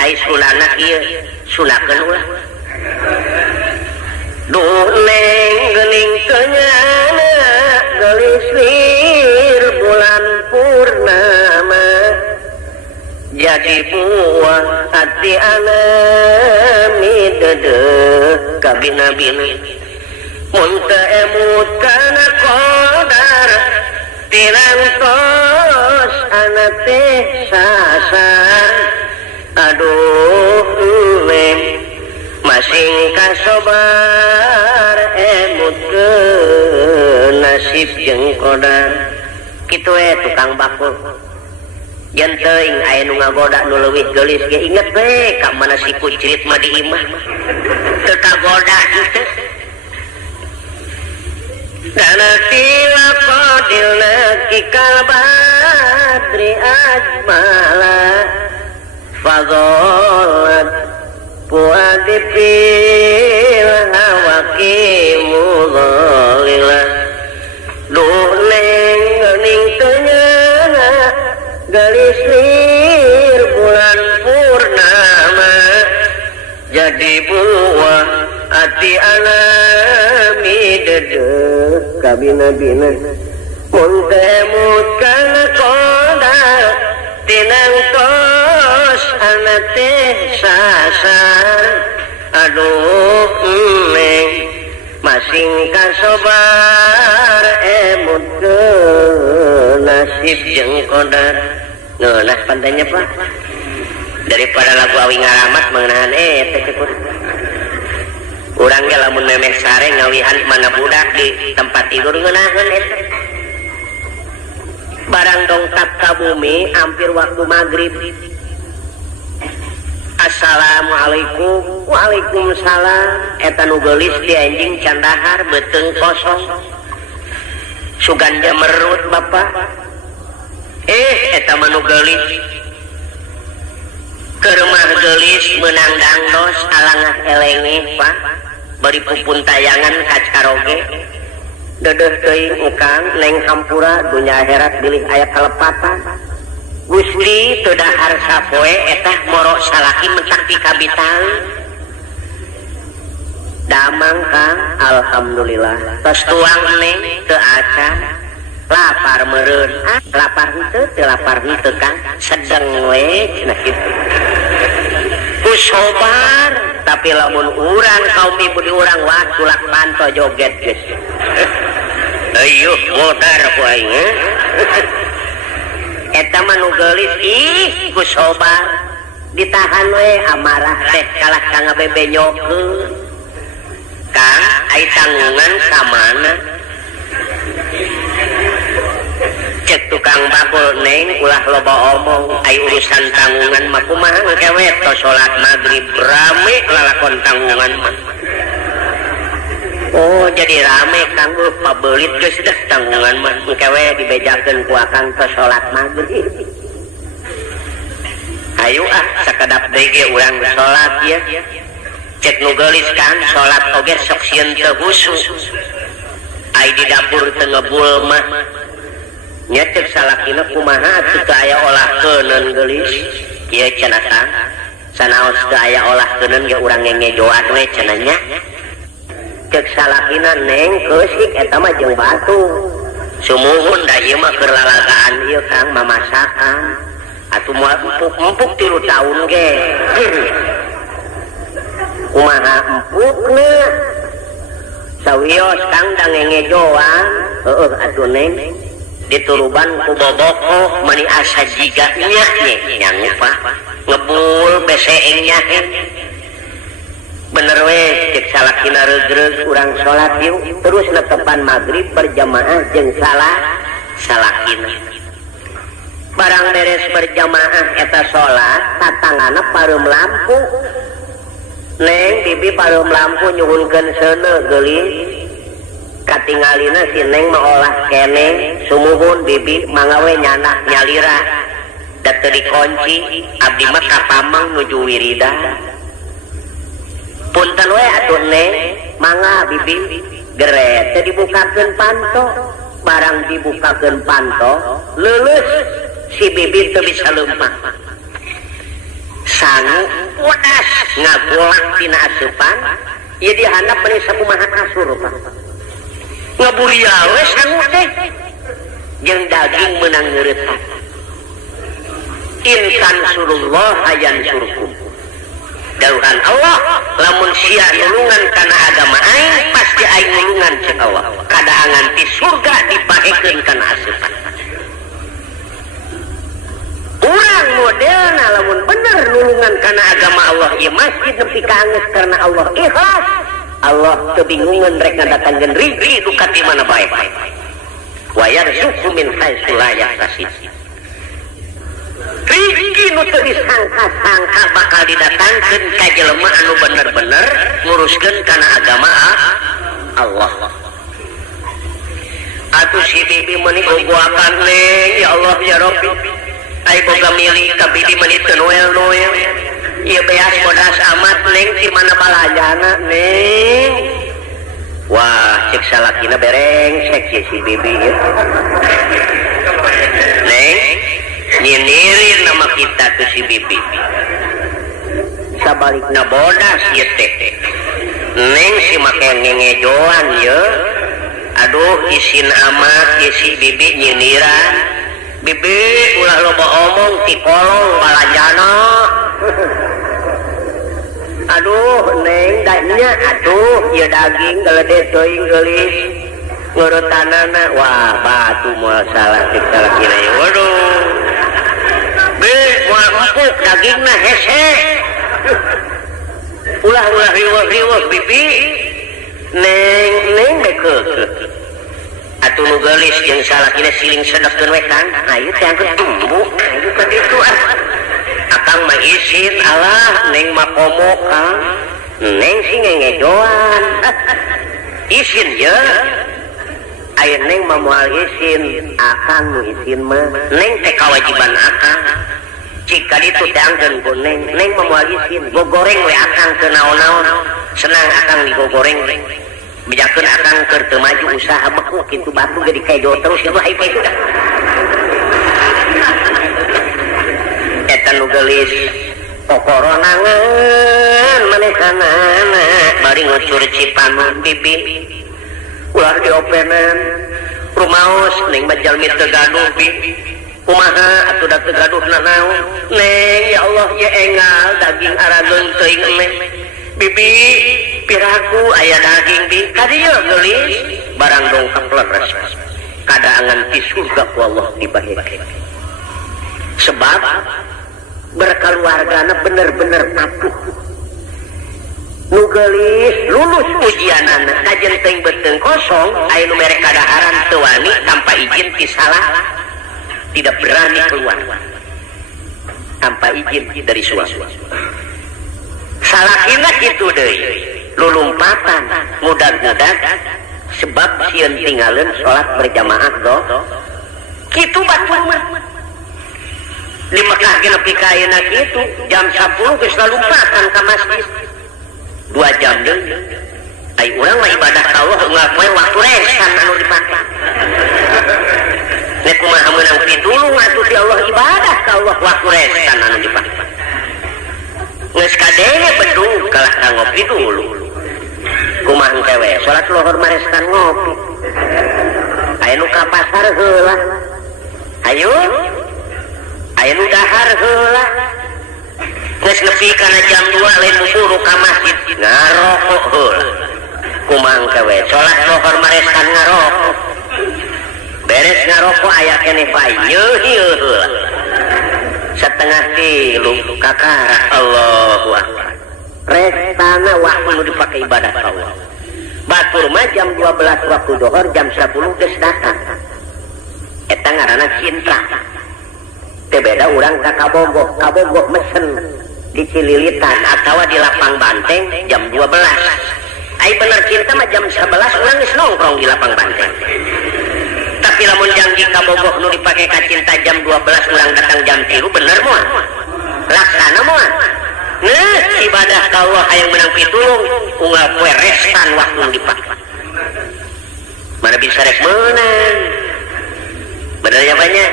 ai sulana ieu sulakeun ulah duh neng geuning kenyana geulis wir bulan purnama jadi buah hati alami dedeh kabina-bina mun teu emut kana qadar tirantos anak teh sasar aduh neng masing kasobar emut ke nasib jeung qadar kitu tukang bakul yen teuing aya nu ngagoda nu leuwih geulis ge inget we ka mana si kucrit mah di imah teu kagoda kitu danati wa qadilna kikal badri ajmala fadholat puadi fil hawakimulila duh neng geuning teu nyeuna geulis lir bulan purnama jadi buah hati alami dedeh kabina-bina mun teu emut kana qadar tinang tos anak teh sasar aduh neng masing kasobar emut ke nasib jeung qadar ngeunah pantainya Pak daripada lagu awi ngalamat mengenahan teh cukup urang ge lamun memeh sare ngawihan mana budak di tempat tidur ngeunaheun eta barang dongkap ka bumi hampir waktu maghrib assalamualaikum waalaikumsalam eta nu geulis di anjing candahar beuteung kosong sugan jamerut Bapak eta mah nu geulis keur mah geulis meunang dangdos alangah elengeh Pak bari pupun tayangan kacaroge dedeh teuing ukang neng hampura dunya akhirat bilih aya kalepatan Gusti teu dahar sapoe etah moro salaki mentak di kabitaeun damang Kang alhamdulillah tos tuang neng teu acan lapar meureun lapar henteu Kang sedeng we cenah kitu kusobar tapi lamun urang kaum ibu di urang wah tulak panto joget geus ayo modar ku aing eta mah nu geulis ih kusobar ditahan we amarah teh kalah ka ngabebenyokeun Kang ai tanggungan ka mana cek tukang bakul neng ulah loba omong ai urusan tanggungan mah kumaha kewe to salat maghrib rame lalakon tanggungan mah. Oh jadi rame kanggo pabelit geus dah tanggungan mah kewe dibejakeun ku akang to salat maghrib. Ayo sakedap deui ge urang salat ya. Cek nu geulis kan salat oge sok sieun teu husu. Ai di dapur teu ngebul mah nya cek salakina kumaha atuh teu aya olah keuneun geulis kieu cenah Kang sanaos teu aya olah keuneun ge urang ngejoan we cenah nya cek salakina neng keusik eta mah jeung batu sumuhun da ieu mah keur lalagaan ieu Kang mamasakan atuh moal empuk 3 taun ge kumaha empukna sawios Kang da ngejoan heueuh atuh neng dituruban ku boboko mani asa jiganya nyang lupa ngebul beseengnya bener we cek salakina reug-reug urang salat yuk terus netepan maghrib berjamaah jeung salakina barang beres berjamaah eta salat tatangana pareum lampu neng bibi pareum lampu nyuhunkeun seuneu geulis katingalina si neng maolah kene sumuhun bibi mangawe nyanak nyalira da teu dikunci abdi mah kapamang nuju wirida punten we atuh neng mangga bibi geret teu dibukakeun panto barang dibukakeun panto leuleus si bibi teu bisa leumpah sangu wadas ngagolak tina asupan ieu dihandap meni sakumaha asur Pak ngaburia we sangu teh jeung daging meunang ngeureut insan surullah hayan surkum dauhan Allah lamun sia nulungan kana agama aing pasti aing nulungan cek Allah kadaangan di surga dipahekeun kana asupan urang modelna lamun bener nulungan kana agama Allah ieu masjid nepi ka anggeus karena Allah ikhlas Allah kebingungan mereka datangkan rizki duka di mana baik wa yarzuqu min haitsu la yahtasib rizki nu teu disangka-sangka bakal didatangkeun ka jelema anu bener-bener nguruskeun kana agama Allah atuh si bibi meuni gogoakan neng ya Allah ya Rabbi ai boga milik ka bibi meuni teu noel-noel ieu beas bodas amat neng di mana balajana neng wah cek salakina bereng sek si bibi ya neng nyinirin nama kita ke si bibi sabalikna bodas ieu teh neng si make ngejoan ya aduh isin amat ieu si bibi nyiniran bibi ulah loba omong ti kolong balajana aduh neng danya atuh ieu daging geledeh teuing geulis ngeuretanana wah batu moal salah cek salakina waduh be moal empuk dagingna hese ulah riweuh bibi neng bekeukeuh atuh nu geulis jeung salakina siling sedekkeun we Kang ayeuna teh angkeun tumbuh ayeuna ka ditu akang mah isin alah neng mah komo Kang neng sih ngejoan isin je aya neng mah moal isin akang nu isin mah neng teh kawajiban akang jika ditu teh angkeun ku neng mah moal isin gogoreng we akang teu naon-naon senang akang digogoreng bejakeun akang keur teu maju usaha beku kitu batu ge dikejo terus ya bae itu dah eta nu geulis kokoronangan manehanana bari ngucur cipanon bibi ulah diopenan rumaos neng mah jalmi teu gaduh bibi kumaha atuh da teu gaduh naon neng ya Allah ya engal daging arageun teuing emeh bibi piraku aya daging bi kadieu geulis barang dongkap leres kadaangan ti surga ku Allah dibahekeun sebab berkeluargana bener-bener patuh nu geulis lulus ujianana kajen teuing beuteung kosong aya nu mere kadaharan teu wani tanpa izin ti salah tidak berani keluar tanpa izin dari suami. Salakina gitu deh, lulumpatan, mudah-mudah sebab sieun tinggalin sholat berjamaah doh. Kitu batur mah. Di Mekah kena pikaina gitu, jam 10 geus lalumpatan ka masjid. 2 jam deui. Ai urang mah ibadah ka Allah ngapoe waktu resan anu dipake. Nek kumaha meunang pitulung atuh ti Allah ibadah ka Allah waktu resan anu dipake. Geus kadenge bedung kalah ka ngopi dulu. Kumaha engke we salat lohor mareskan ngopi. Aya nu ka pasar heula. Hayu. Aya nu dahar heula. Geus nepi kana jam 2 lain buru ka masjid ngarokok heula. Kumaha engke we salat lohor mareskan ngarokok. Beres ngarokok aya keneh bae yeuh heula. Setengah tilu kakara Allahu Akbar. Restana waktu nu dipake ibadah ka Allah. Batur mah jam 12 waktu dohor jam 10 geus datang. Eta ngaranna cinta. Teu beda urang ka Kabogoh mesen di Cililitan atawa di Lapang Banteng jam 12. Ai bener cinta mah jam 11 urang geus nongkrong di Lapang Banteng. Tapi lamun janji Kabogoh nu dipake ka cinta jam 12 urang datang jam 3 bener moal. Laksana moal. Nah, ibadah ka Allah hayang menang pitulung unggal poe resan waktu dipake. Mana bisa rek meunang. Benernya banyak.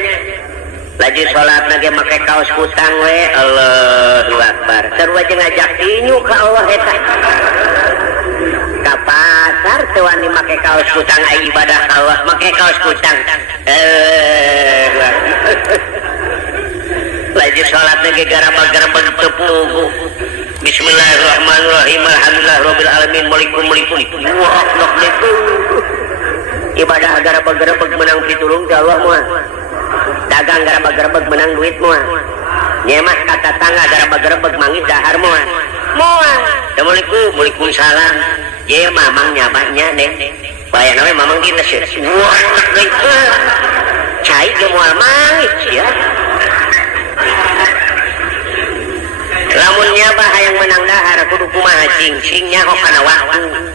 Laju sholat lagi make kaos kutang we Allahu Akbar. Sarua jeung ngajak tinyu ka Allah eta. Ka pasar teu wani make kaos kutang ai ibadah ka Allah, make kaos kutang. Laju sholat lagi garaba-garaba tepugu. Bismillahirrahmanirrahim. Alhamdulillahirabbil alamin. Malikum. Wah, nok itu. Ibadah garaba-garaba menang pitulung ka Allah moal. Dagang garaba-garabeg menang duit moal. Nyemah kata tangga garaba-garabeg mangis dahar moal. Assalamualaikum, waalaikumsalam. Ye mamang nyabanya deh. Bayana we mamang dinas ya. Wah, gitu. Cai ge moal mangis ya. Lamun nyabah hayang menang dahar kudu kumaha cing-cingnya kok kana waktu.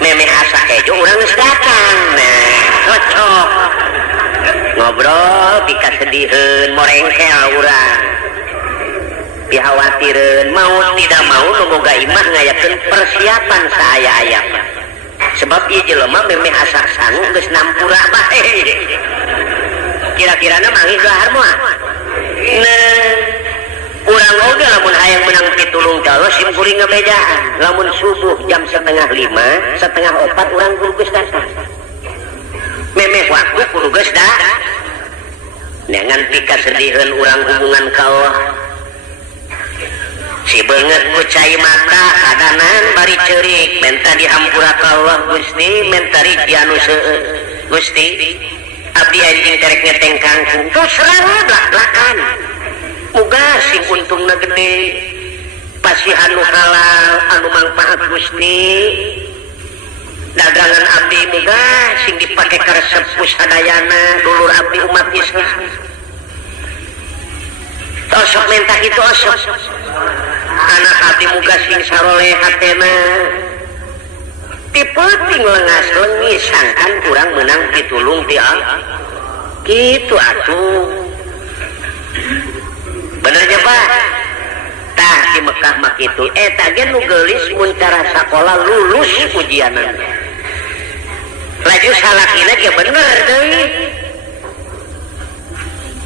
Memeh asa kejo urang geus datang. Nah, cocok. Ngobrol dikasediheun morengkel urang dihawatireun mau tidak mau nu boga imah ngayakeun persiapan saaya-aya sebab ieu jelema memeh asa sangu geus nampura bae kira-kirana mangis dahar moal. Nah urang oge lamun hayang menang pitulung ka Allah sim kuring ngebejaan lamun subuh jam 4:30 3:30 urang kudu geus datang. Memeh waktu kudu geus da dengan pika sediheun urang hubungan ka Allah si beungeut ku cai mata kadanan bari ceurik menta dihampura ka Allah Gusti menta rijia anu seueur Gusti abdi anjing terek ngeteng kangkung terus serang blak-blakan muga sing untungna gede pasihan nu halal anu mangpaat Gusti dagangan abdi muga sing dipake karesep sadayana dulur abdi umat Islam osok mentah itu osok anak abdi muga sing saroleh hatena tipeuting leungas leungis sangkan kurang menang pitulung ti Allah kitu atuh benernya Pak tah di Mekah mah kitu eta ge nu geulis mun cara sakola lulus ujianan laju salakina ge bener deui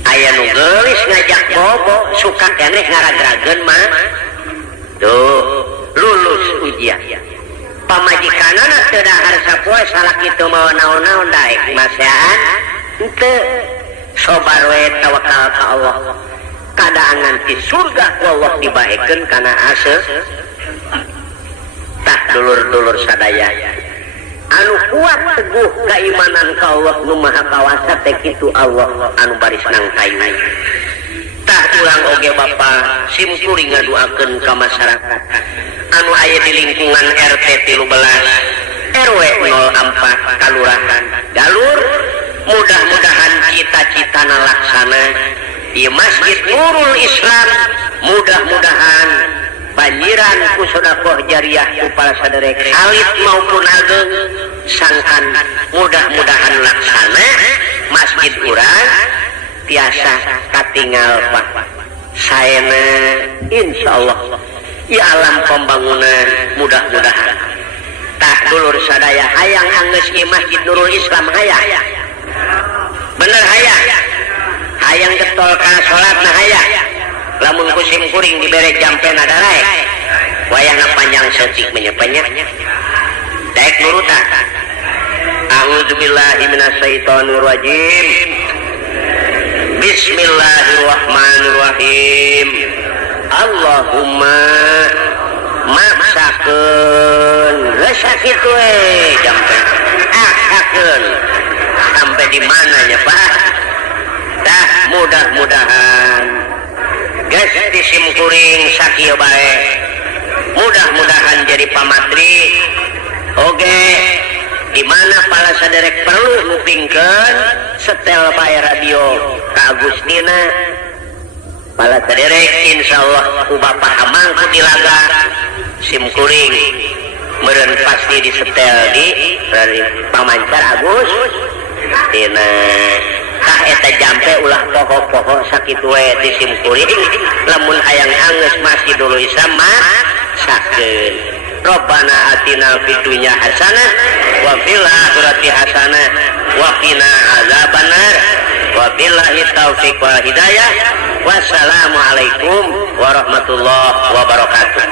aya nu geulis ngajak bobo suka keneh ngaragrageun mah tuh lulus ujian pamajikanana teu dahar sapoe salaki teu mawa naon-naon daek masehan henteu sobar we tawakal ka Allah kadaangan di surga Allah dibaekeun kana ase tah dulur-dulur sadaya anu kuat teguh keimanan ka Allah nu maha kawasa teh kitu Allah anu baris nang kayu tah urang oge Bapa sim kuring ngaduakeun ka masyarakat anu aya di lingkungan RT 13 RW 04 Kalurahan Galur mudah-mudahan cita-citana laksana ieu Masjid Nurul Islam. Mudah-mudahan banjiran ku sedekah jariah ku para sadherek alit maupun ageng sangkan mudah-mudahan laksana masjid urang tiasa katinggal Pak saena insyaallah ya alam pembangunan mudah-mudahan tah dulur sadaya hayang anggeus ieu Masjid Nurul Islam hayang bener hayang getol kana salatna hayang lamun kusim kuring dibere jampena darai wayahna panjang seutik menyepenya daek nurutan a'udzubillahi minasyaitonir rajim bismillahirrahmanirrahim Allahumma maksakeun sakitu jampen aksakeun sampai di mananya Pak tah mudah-mudahan geus disim kuring sakieu bae mudah-mudahan jadi pamatri oge di mana para saderek perlu ngupingkeun setel bae radio ka Agustina para saderek insyaallah ku Bapak hamangku dilaga sim kuring meureun pasti disetel di pamancar Agus dina tah eta jampe ulah poho-poho sakitu we di sim kuring lamun hayang anggeus Masjidul Islam mah sakeun Rabbana atina fid dunya hasanah wa fil akhirati hasanah wa qina azabannar wa billahi taufiq wal hidayah wassalamu alaikum warahmatullahi wabarakatuh.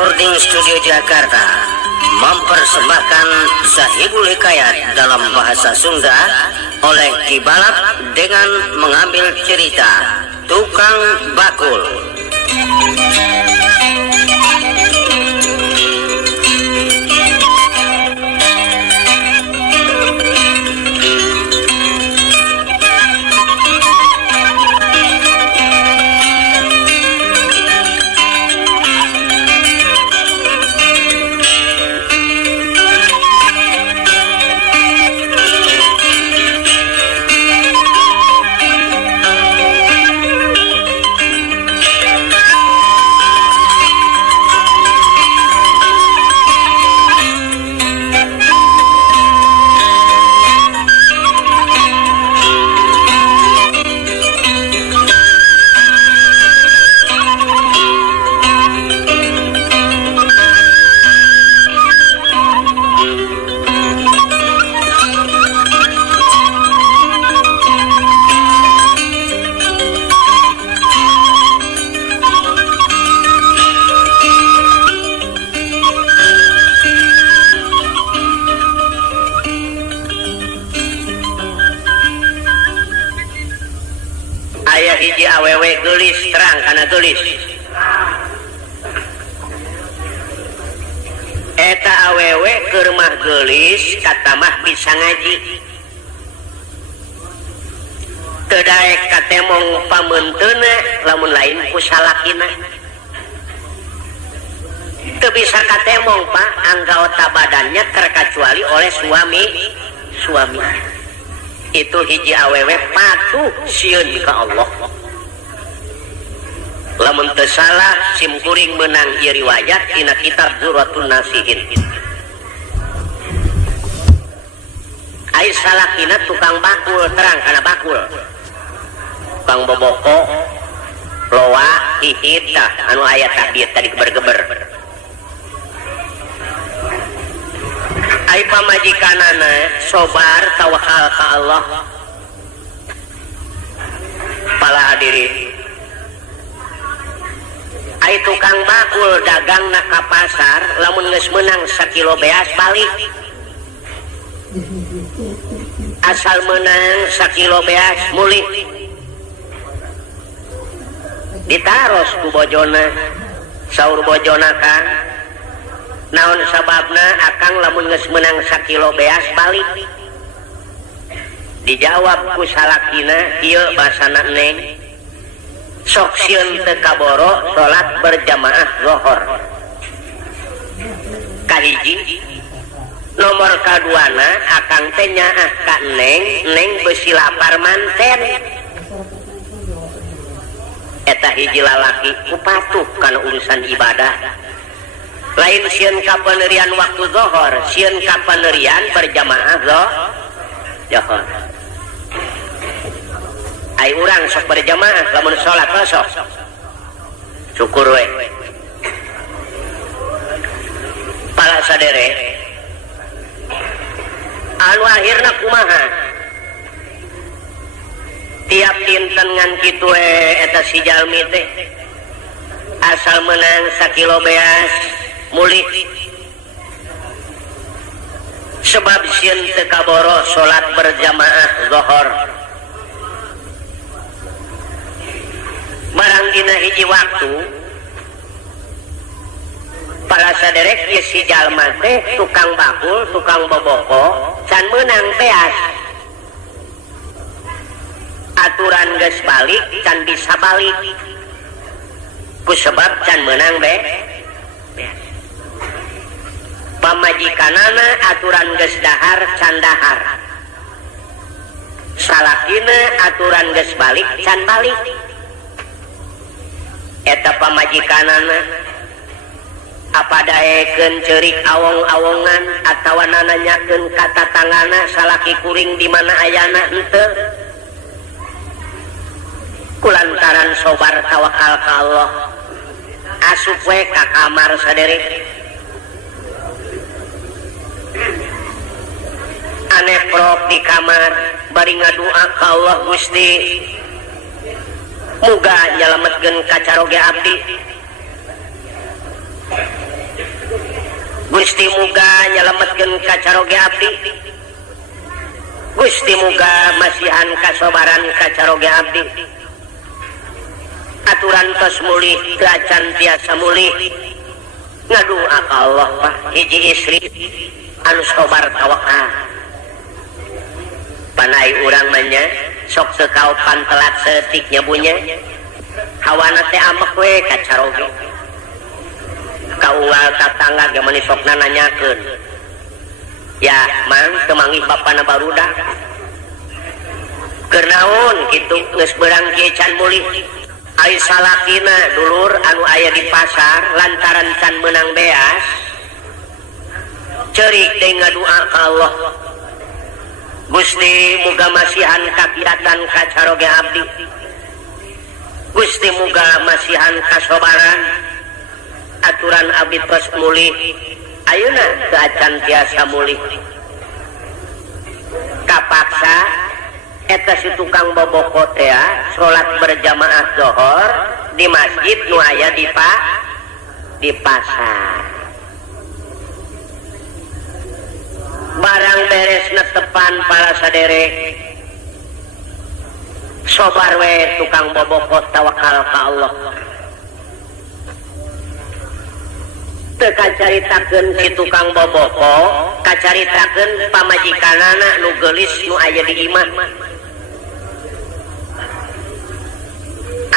Recording Studio Jakarta mempersembahkan Sahibul Hikayat dalam bahasa Sunda oleh Ki Balap dengan mengambil cerita Tukang Bakul. terang karena gelis eta awewe ke rumah gelis kata mah bisa ngaji tedaek katemong pamenteuna lamun lain ku salakina teu bisa katemong pak anggota badannya terkecuali oleh suami itu hiji awewe patuh sieun ka Allah lamun teu salah sim kuring menang ieu riwayat dina kitab Zuratul Nasihin ai salakina tukang bakul terang kana bakul tukang boboko loa hihit tah anu aya tadi geber-geber ai pamajikanana sobar tawakal ka Allah pala hadirin ai tukang bakul dagang na ka pasar lamun geus meunang sakilo beas balik asal menang sakilo beas mulih ditaros ku bojona saur bojona kan naon sababna akang lamun geus meunang sakilo beas balik dijawab ku salakina ieu basana neng sok sieun teu kaboro salat berjamaah zuhur kahiji nomor kaduana akang teh nyaah ka neng beusi lapar manten eta hiji lalaki ku patuh kana urusan ibadah lain sieun ka paneurian waktu zuhur sieun ka paneurian berjamaah zuhur ai urang sok berjamaah lamun salat sok syukur we para sadere anu akhirna kumaha tiap dinten ngan kitu eta si jalmi teh asal menang sakilo beas mulih sebab sieun teu kaboro salat berjamaah zuhur barang dina hiji waktu para saderek ieu si jalma teh tukang bakul tukang boboko can meunang beas aturan geus balik can bisa balik ku sebab can meunang beas pamajikanana aturan geus dahar can dahar salakina aturan geus balik can balik eta pamajikanana apa daekeun ceurik awong-awongan atawa nananyakeun ka tatanggana salaki kuring di mana ayana henteu kulantaran sobar tawakal ka Allah asup we ka kamar sadere ane prok di kamar bari ngadua ka Allah Gusti muga nyalametkeun kacaroge abdi Gusti muga nyalametkeun kacaroge abdi Gusti muga masihan kasobaran kacaroge abdi aturan tos mulih acan tiasa mulih ngadua ka Allah Pak hiji istri anu sobar tawakal panai urang manya sok teu kaopan telat seetik nyabunya hawana teh amek we kacaroge kaunggal tatangga ge mani sokna nanyakeun ya mang teu manggih bapana barudak keur naon kitu geus beurang kieu can mulih ai salakina dulur anu aya di pasar lantaran can meunang beas ceurik deui ngadua ka Allah Gusti muga masihan kakiatan kacaroge abdi Gusti muga masihan kasobaran aturan abdi tos mulih ayeuna teu acan tiasa mulih kapaksa eta si tukang boboko teh salat berjamaah zuhur di masjid nu aya di pasar barang beres netepan para saderek sobar we tukang boboko tawakal ka Allah teu kacaritakeun si tukang boboko kacaritakeun pamajikanana nu geulis nu aya di imah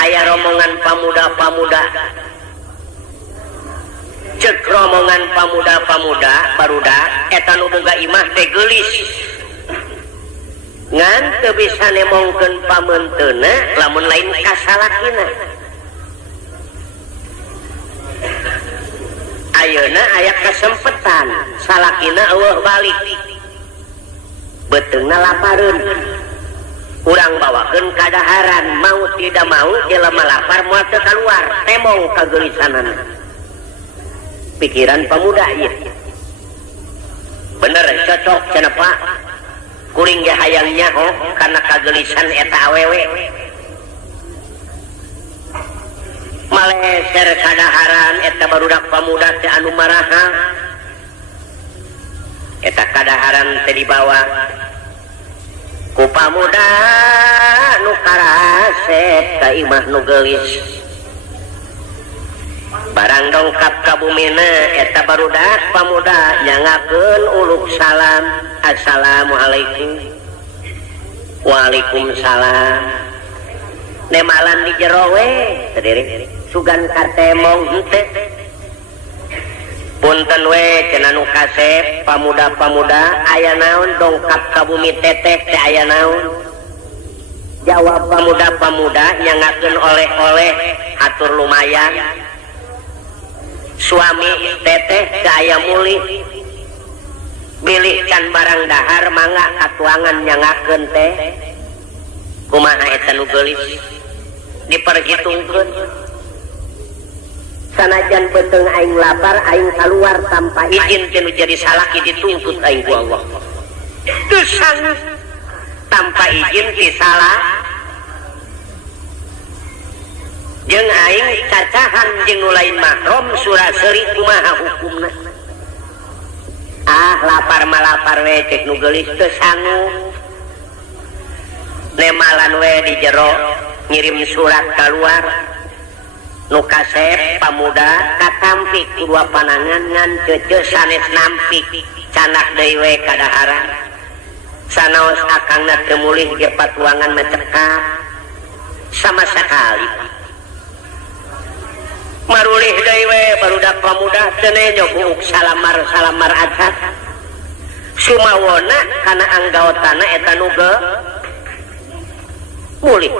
aya rombongan pamuda-pamuda cek rombongan pamuda-pamuda barudak eta nu boga imah teh geulis ngan teu bisa nemongkeun pamenteuna lamun lain ka salakina ayeuna aya kasempetan salakina eueuh balik beteungna lapareun urang bawakeun kadaharan mau tidak mau jelema lapar moal teu kaluar temong kageulisanana pikiran pemuda ieu bener cocok cenah Pak kuring ge hayang nyaho karena kageulisan eta awewe maleser kadaharan eta barudak pamuda teh anu maraha eta kadaharan teh dibawa ku pamuda nu karasep ka imah nu geulis barang dongkap ka bumina eta barudak pamuda nyangakeun uluk salam assalamualaikum waalaikumsalam nemalan di jero we sadiri sugan kartemong henteu punten we cenah nu kasep pamuda-pamuda aya naon dongkap ka bumi teteh teh aya naon jawab pamuda-pamuda nyangakeun oleh-oleh hatur lumayan suami teteh gaya mulih bilihkan barang dahar mangga katuangan nyangakeun teh kumaha eta nu geulis diperhitungkeun sanajan beuteung aing lapar aing kaluar tanpa izin teh nu jadi salaki dituntut aing ku Allah teu sanggup tanpa izin ti salah jeung aing cacahan jeung nu lain mahram surah seuri kumaha hukumna lapar malapar we cek nu geulis teu sanggup nemalan we di jero ngirim surat keluar nu kasep pamuda katampik dua panangan ngan ceuceus sanes nampik canak deui we kadaharan sanaos akangna teu mulih ge patuangan macekap sama sekali marulih deui we barudak pamuda teu nyogok salamar acat sumawona kana anggaotana eta nu mulih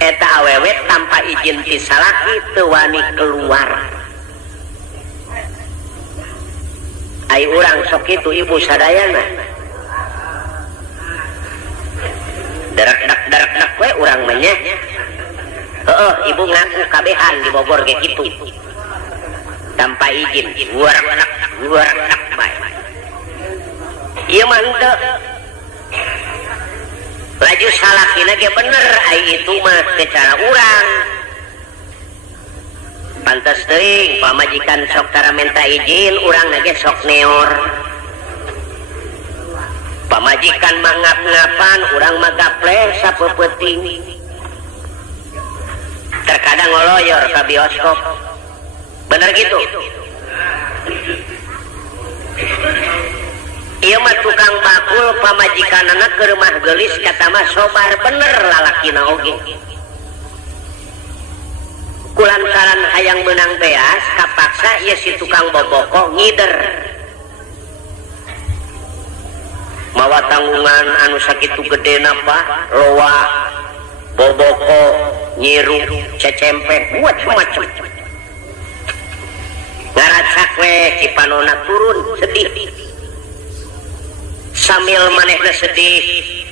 eta awewe tanpa izin ti salaki teu wani keluar ai urang sok kitu ibu sadayana darak we urang mah nya heueuh ibu ngaku kabehan di Bogor ge kitu tanpa izin guarak bae ieu mah henteu laju salakina ge bener ai itu mah secara urang pantes teuing pamajikan sok tara minta izin urang ge sok neor pamajikan mah ngap-ngapan urang mah gapleh sapeupeting terkadang ngoloyor ka bioskop bener gitu ieu mah tukang bakul pamajikanana ke rumah geulis kata mah sobar bener lalakina oge kulantaran hayang menang beas kapaksa ieu si tukang boboko ngider mawa tanggungan anu sakitu gedena Pak loa boboko nyiru cecempet buat macam ngaracak we cipanona turun sedih sambil manehna sedih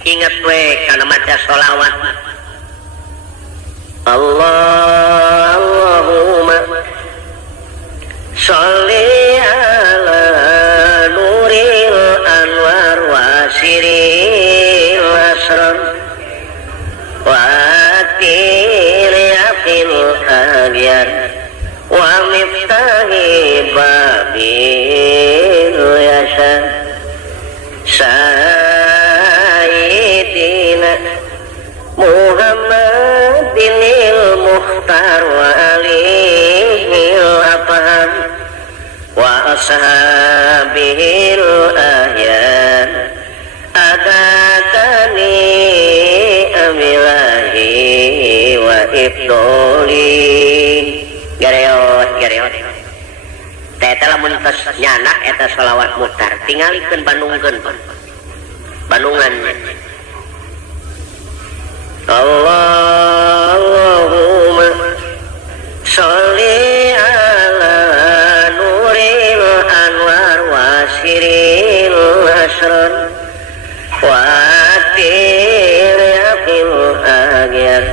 inget we kana maca sholawat Allahumma sholli ala nuril anwar wasiril asrar watil yaqil aghyar wa miftahi babil yasar Sayyidina dolin gareot eta lamun tos nyana eta sholawat muhtar tingalikeun Bandungan Allahumma sholli ala nuril anwar wasiril asrar watil yaqil agyar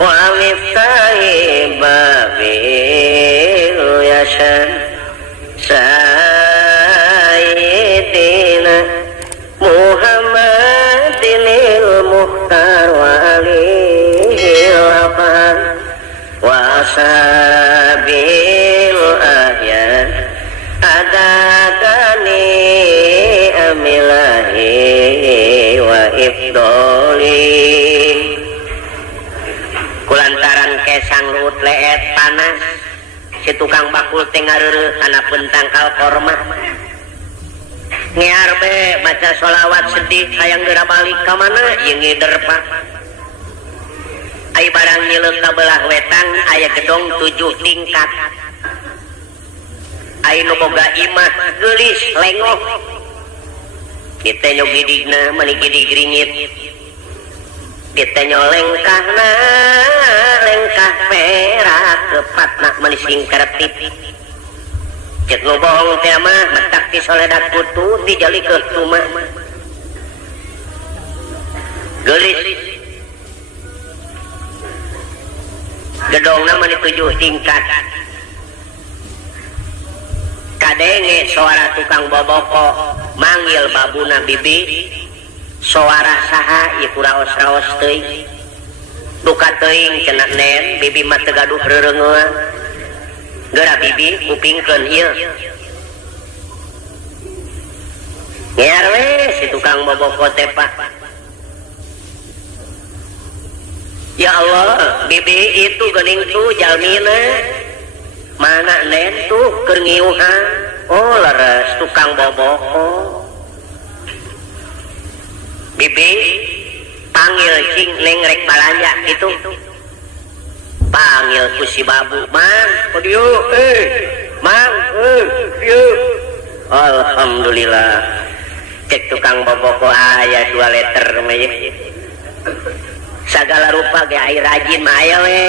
wa miftahi babil yasan sayyidina Muhammadinil muhtar wa alihil afan wa ashabil ahyan adakani amilahi wa ifdoli kulantaran kesang luut leet panas si tukang bakul tengareureut kana pentangkal korma ngear be baca sholawat sedih hayang geura balik ka mana ieu ngider pak ai barang nyileuk ka belah wetang aya gedong 7 tingkat ai nu boga imah geulis lengok kita nyog gidigna mani gidig ringit kita nyolengkahna lengkah perak kepatna mani singkertip cek nu bohong teh mah matak ti soledat putu dijalikeun tuma geulis gedongna mani 7 tingkat kadenge suara tukang boboko manggil babuna bibi suara saha ieu raos-raos teuing duka teuing cenah nen bibi mah teu gaduh rereungeun geura bibi kupingkeun ieu ngear we si tukang boboko teh pak ya Allah bibi itu geuning tuh jalmina mana nen tuh keur ngiuhan oh leres tukang boboko bibi panggil cing neng rek balanja gitu panggil ku si babu mang kodieu mang ieu alhamdulillah cek tukang boboko aya 2 liter mah sagala rupa ge air rajin mah aya we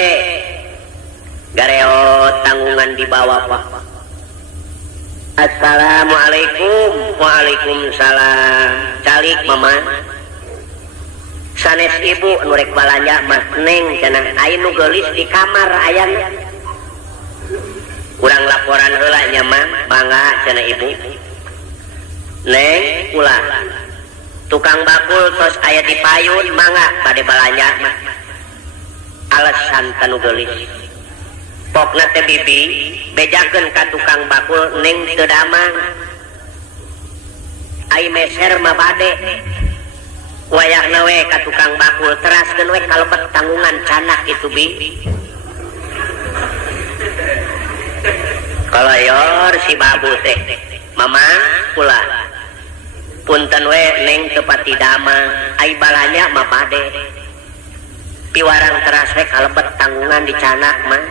gareot tanggungan di bawah pak assalamualaikum waalaikumsalam calik mama sanes ibu nu rek balanja mah neng cenah aya nu geulis di kamar ayana urang laporan heula nya mah bangga cenah ibu neng ulah tukang bakul tos aya di payun mangga bade balanja mah alasan kanu geulis pokna teh bibi bejakeun ka tukang bakul neng teu damang ai meser mah bade wayahna we ka tukang bakul teraskeun we kalebet tanggungan canak itu bi kalayor si babu teh mama ulah punten we neng teu pati damang ai balanya mah bade piwarang teras we kalebet tanggungan di canak mah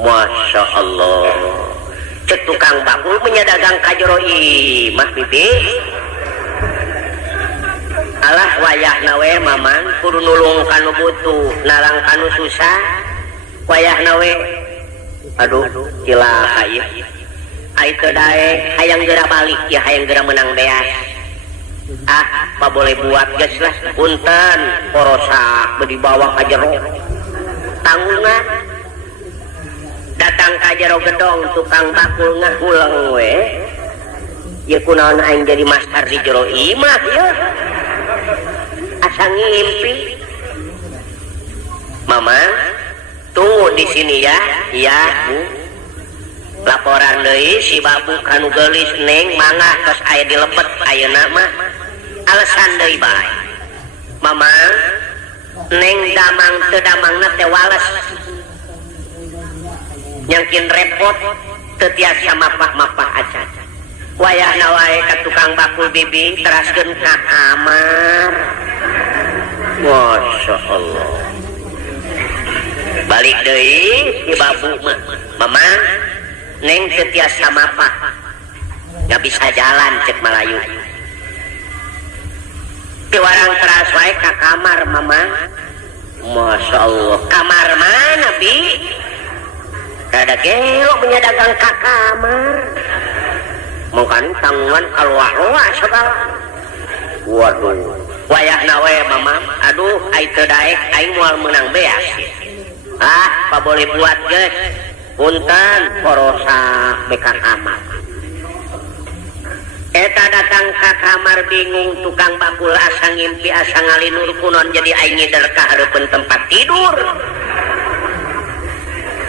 masya Allah cek tukang bakul menyadagang kajero imah bibi alah wayahna we mamang kudu nulung kanu butuh nalang kanu susah wayahna we aduh cilaka ieu ai teu dae hayang geura balik ya hayang geura menang beas pa boleh buat geus lah punten porosak bedi bawa ka jero tanggungan datang ka jero gedong tukang bakul ngahulang we ya kunaon aing jadi master di jero imah ya asa ngimpi mama tunggu di sini ya iya bu laporan deui si babu kanu geulis neng mangga tos aya dilebet ayeuna mah alasan deui bae mama neng damang teu damangna teh wales nyangkin repot teu tiasa mapah-mapah acan wayahna wae ka tukang bakul bibi teraskeun ka kamar masya Allah balik deui si babu mah mamang neng setiasa mapah nggak bisa jalan cek Melayu di warang teras wae ka kamar mamang. Masya Allah, kamar mana bi? Rada gelo punya dagang ka kamar mungkin tanggungan keluar segala. Waduh wayahna we mamang, aduh ai teu daek aing moal menang beas. Apa boleh buat guys, punten porosa beka kamar. Eta datang ka kamar bingung tukang bakul asa ngimpi asa ngalinur kunon jadi aing ngider ka hareupeun tempat tidur.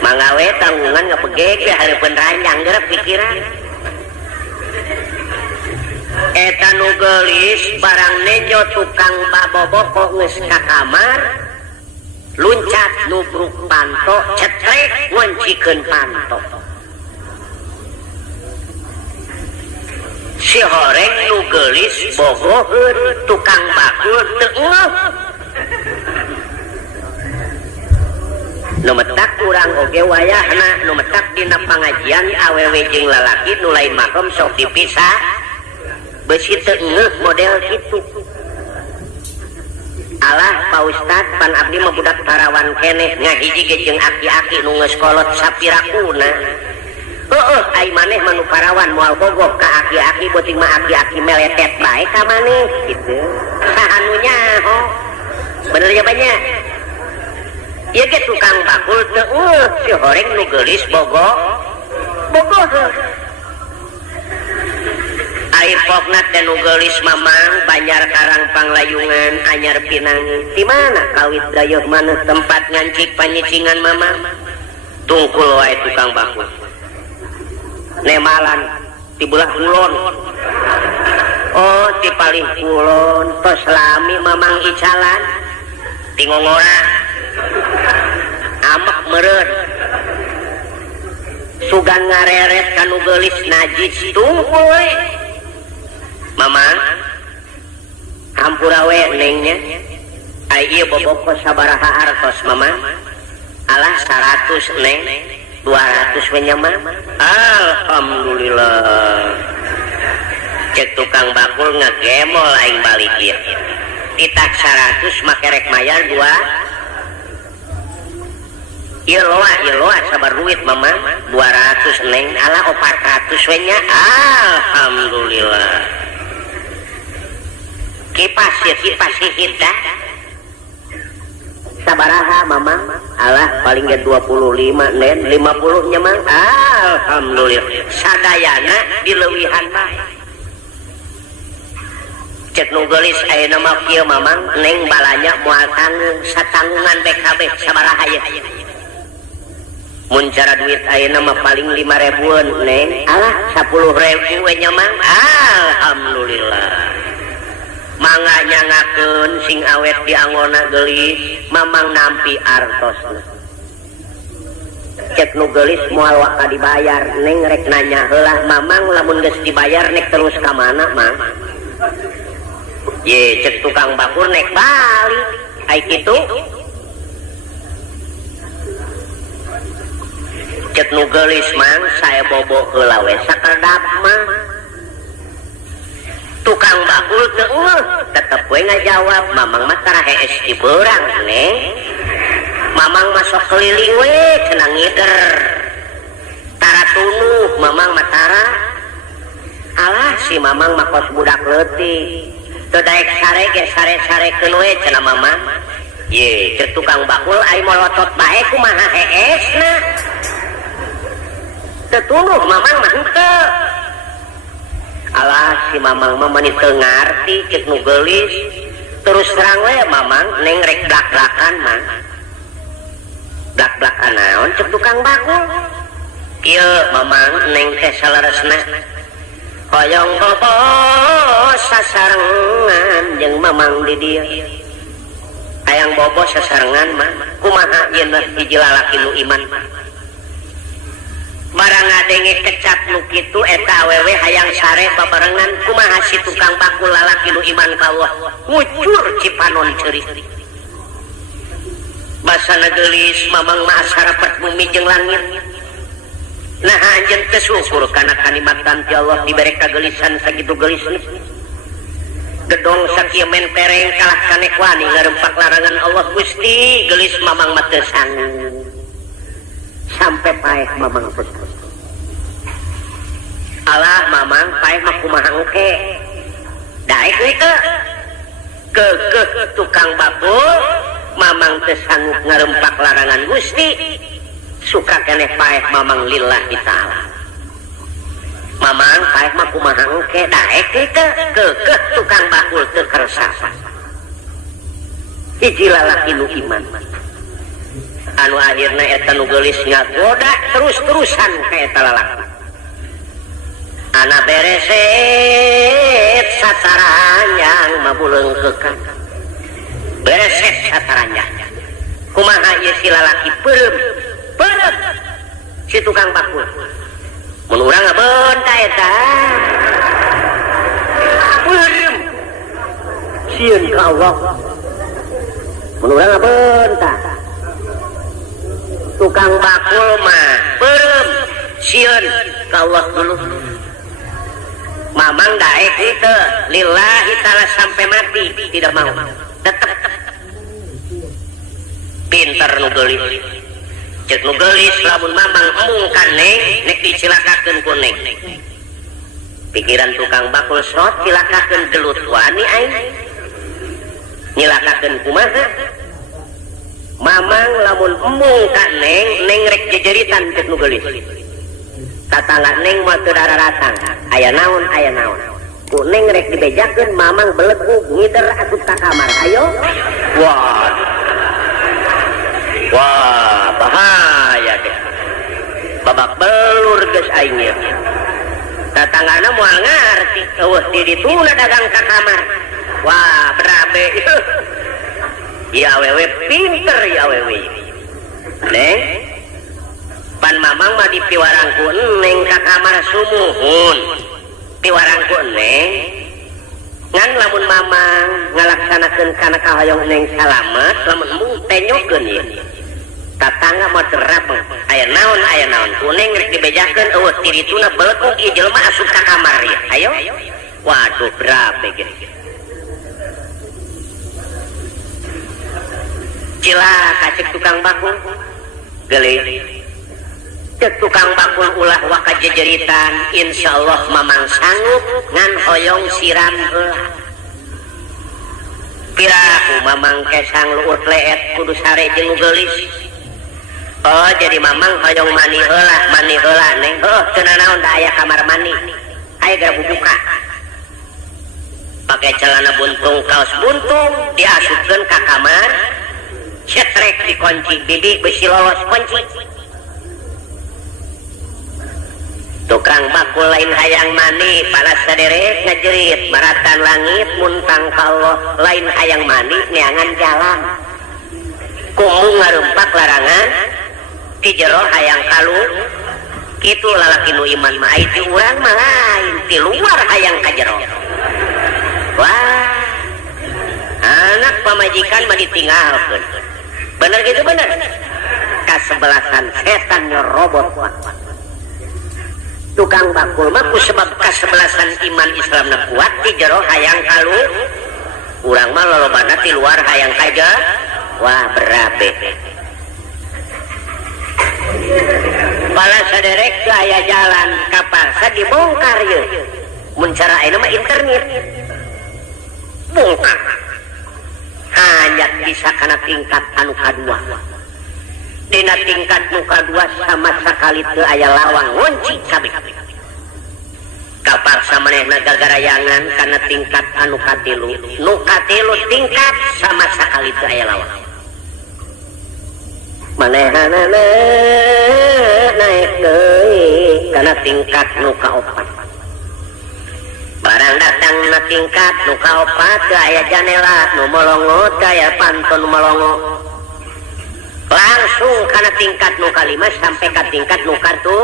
Mangawe tanggungan ngapegeg we hareupeun ranjang geureup pikiran. Eta nu geulis barang nejo tukang baboboko geus ka kamar luncat nubruk panto cetrek ngoncikeun panto. Si horeng nu geulis bogoheun tukang bakul teu ngeuh. Nu metak urang oge wayahna nu metak dina pangajian awewe jeung lalaki nu lain mahram sok dipisah beusi teu ngeuh model kitu. Alah Pak Ustad pan abdi mah budak tarawan keneh ngahiji ge jeung aki-aki nu geus kolot sapirakuna. Heueuh ai maneh manu parawan moal gogok ka aki-aki beuting mah aki-aki meletet bae ka maneh kitu. Sahanu nyaho. Bener ya banyak. Ieu ge tukang bakul teu ngeuh si horeng nu geulis bogoh. Air pokna teh nu geulis mamang Banjar Karang Panglayungan anyar Pinang. Di mana kawit dayeuh maneh tempat ngancik panyicingan mamang? Tungkul wae tukang bakul. Nemalan di belah kulon. Oh di paling kulon tos lami mamang icalan di ngongora amek meureun sugan ngareret kanu geulis najis tungkul we mamang hampura we nengnya ai ieu boboko sabaraha artos mamang. Alah 100 neng 200 we nyaman. Alhamdulillah cek tukang bakul ngagemol aing balik ieu ditak 100 make rek mayar 2. Ieu loa sabar duit mamang 200 neng. Alah 400 we nya. Alhamdulillah kipas hihit dah sabaraha mamang. Alah paling ge 25 nen 50 nya mang. Alhamdulillah sadayana dileuwihan bae. Cek nu geulis ayeuna mah kieu mamang neng balanya moal tanggung satanggungan BKB sabaraha ye. Mun cara duit ayeuna mah paling 5.000-an neng. Alah 10.000 we nya mang. Alhamdulillah mangga nyangakeun sing awet di anggona geulis mamang nampi artosna. Cek nu geulis moal waka dibayar neng rek nanya heulah mamang lamun geus dibayar nek terus ka mana mang? Ye cek tukang bakul nek balik ai kitu. Cek nu geulis mang saya bobo heula we sakedap mah. Tukang bakul teu ngeuh tetep we ngajawab mamang mah tara hees di beurang neng. Mamang masuk keliling we cenah ngider tara tunuh mamang mah tara. Alah si mamang mah kos budak leutik teu daek sare ge sare-sarekeun we cenah mamang. Ye cek tukang bakul ai molotot bae kumaha heesna. Teu tunuh mamang mah henteu. Alah si mamang mah mani teu ngarti cek nu geulis terus terang we mamang neng rek blak-blakan mah. Blak-blakan naon cek tukang bakul? Ieu mamang neng teh saleresna hoyong bobo sasarengan jeung mamang di dieu. Hayang bobo sasarengan mah kumaha ieu hiji lalaki nu iman mah. Barang ngadenge kecap nu kitu eta awewe hayang sare babarengan kumaha si tukang bakul lalaki nu iman ka Allah ngucur cipanon ceurik. basana gelis mamang mah sarapat bumi jeung langit. Nah anjeun teu syukur kana kanikmatan ti Allah dibere kagelisan sakitu gelisna. Gedong sakieu mentereng kalah kanek wani ngarempak larangan Allah Gusti gelis mamang mah teu sanggup. Sampai paeh mamang teu. Alah mamang paeh mah kumaha engke. Daek deui keukeuh tukang bakul mamang teu sanggup ngarempak larangan Gusti. Suka keneh paeh mamang lillahi ta'ala. Mamang paeh mah kumaha engke daek deui keukeuh tukang bakul teu kersa. Hiji lalaki nu iman anu akhirna eta nu geulis ngagoda terus-terusan ka eta lalaki. Ana bereset sataranjang mabuleungkeukan. Bereset sataranjang. Kumaha ieu si lalaki peureum si tukang bakul. Mun urang ngabeunta eta. Peureum. Sieun ka Allah. Mun urang ngabeunta. Tukang bakul mah peureum. Sieun ka Allah dulu. Mamang daek itu lillahi ta'ala sampai mati tidak mau tetap pinter nu geulis cek nu geulis lamun mamang emungkan neng nek dicilakakeun ku neng pikiran tukang bakul sot cilakakeun gelut wani aing nyilakakeun kumaha mamang lamun emungkan neng rek jejeritan cek nu geulis tatangga neng mah teu dararatang aya naon ku neng rek dibejakeun mamang belegug ngider asup ka kamar ayo wah bahaya deh babak belur geus aing ieu tatanggana moal ngarti eueuh di dituna dagang ka kamar wah berabe ya awewe pinter ya awewe neng pan mamang mah dipiwarangku neng ka kamar sumuhun piwarangku neng ngan lamun mamang ngalaksanakeun kana kahoyong neng salamet lamun mung tenyokeun ieu tatangga mah terapeng aya naon ku neng rek dibejakeun eueuh tirituna belegug ieu jelema asup ka kamar ieu ayo waduh berabe ge cilaka cek tukang bakul geulis tukang bakul ulah waka jejeritan insyaallah mamang sanggup ngan hoyong siram heula piraku mamang kesang luut leet kudu sare jeung geulis oh jadi mamang hoyong mani heula neng oh teu naon da aya kamar mani aya gara bubuka pake celana buntung kaos buntung diasupkeun ka kamar cetrek dikunci bibi beusi lolos kunci tukang bakul lain hayang mani para saderek ngajerit maratan langit muntang ka Allah lain hayang mani neangan jalan kumu ngarumpak larangan ti jero hayang kalu kitu lalaki nu iman mah ai ti urang mah lain ti luar hayang ka jero wah anak pamajikan mah ditinggalkeun bener gitu bener kasebelasan setan nyerobot tukang bakul mah ku sebab kasebelasan iman Islamna kuat ti jero hayang kalu urang mah lolobana ti luar hayang kaja wah berabe bala saderek teu aya jalan kapal sadibongkar ieu mun cara ayeuna mah internet bongkar hanya bisa kana tingkat anu kadua dina tingkat nu kadua sama sekali teu aya lawang ngunci kabeh kapaksa manehna gagarayangan kana tingkat anu katilu nu katilu tingkat sama sekali teu aya lawang manehna naik deui kana tingkat nu kaopat barang datang na tingkat nu kaopat teu aya janela nu molongo teu aya pantun nu molongo langsung karena tingkat nu kalima sampai ke tingkat nu kartu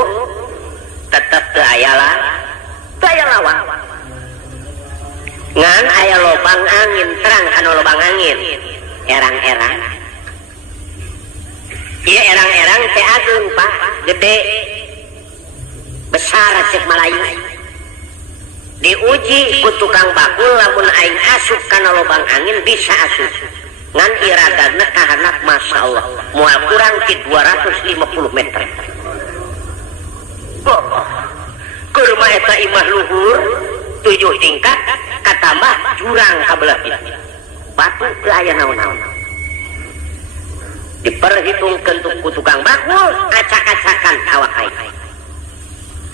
tetap teu aya lawang ngan aya lobang angin terang kana lobang angin erang-erang iya erang-erang teh agung Pak gede besar cek Malayu diuji ku tukang bakul lamun aing asup kana lobang angin bisa asup ngan iradana kahanap Masya Allah mual kurang ti 250 meter kurma eta imah luhur 7 tingkat katambah jurang kabelah itu batu ke aya naon-naon diperhitungkan ku tukang bakul acak-acakan awak aing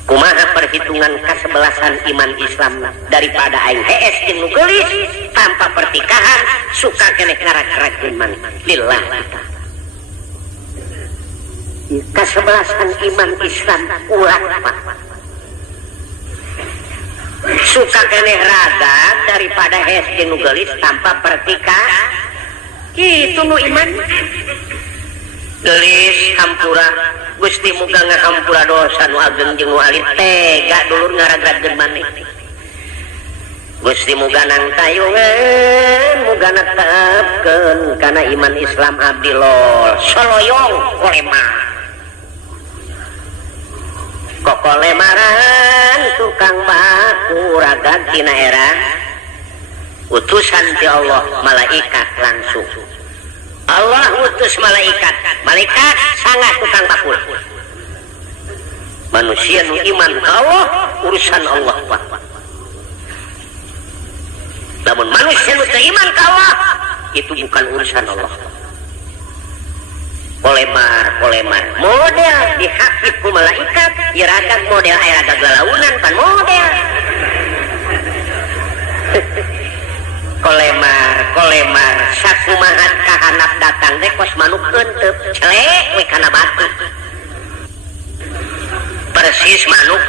kumaha perhitungan kesebelasan iman Islam daripada aing hees jeung nu geulis tanpa pertikahan suka keneh ngarak-ngarak iman lillah kesebelasan iman Islam ulah Pak suka keneh raga daripada hees jeung nu geulis tanpa pertikahan kitu nu iman gelis hampura Gusti muga ngahampura dosa nu ageng jeung nu alit tega dulur ngaragrageun maneh Gusti muga nang tayungan muga netepkeun kana iman Islam abdi lol soloyong kolemar kokolemaran tukang baku ragad tina era utusan ti Allah malaikat langsung Allah utus malaikat sangat tukang bakul manusia nu iman ka Allah urusan Allah Pak namun manusia nu teu iman ka Allah itu bukan urusan Allah kolemar model dihakif ku malaikat iradag model aya gagalaunan pan model kolemar sakumaha kahanap datang teh kos manuk euteup celek we kana batu persis manuk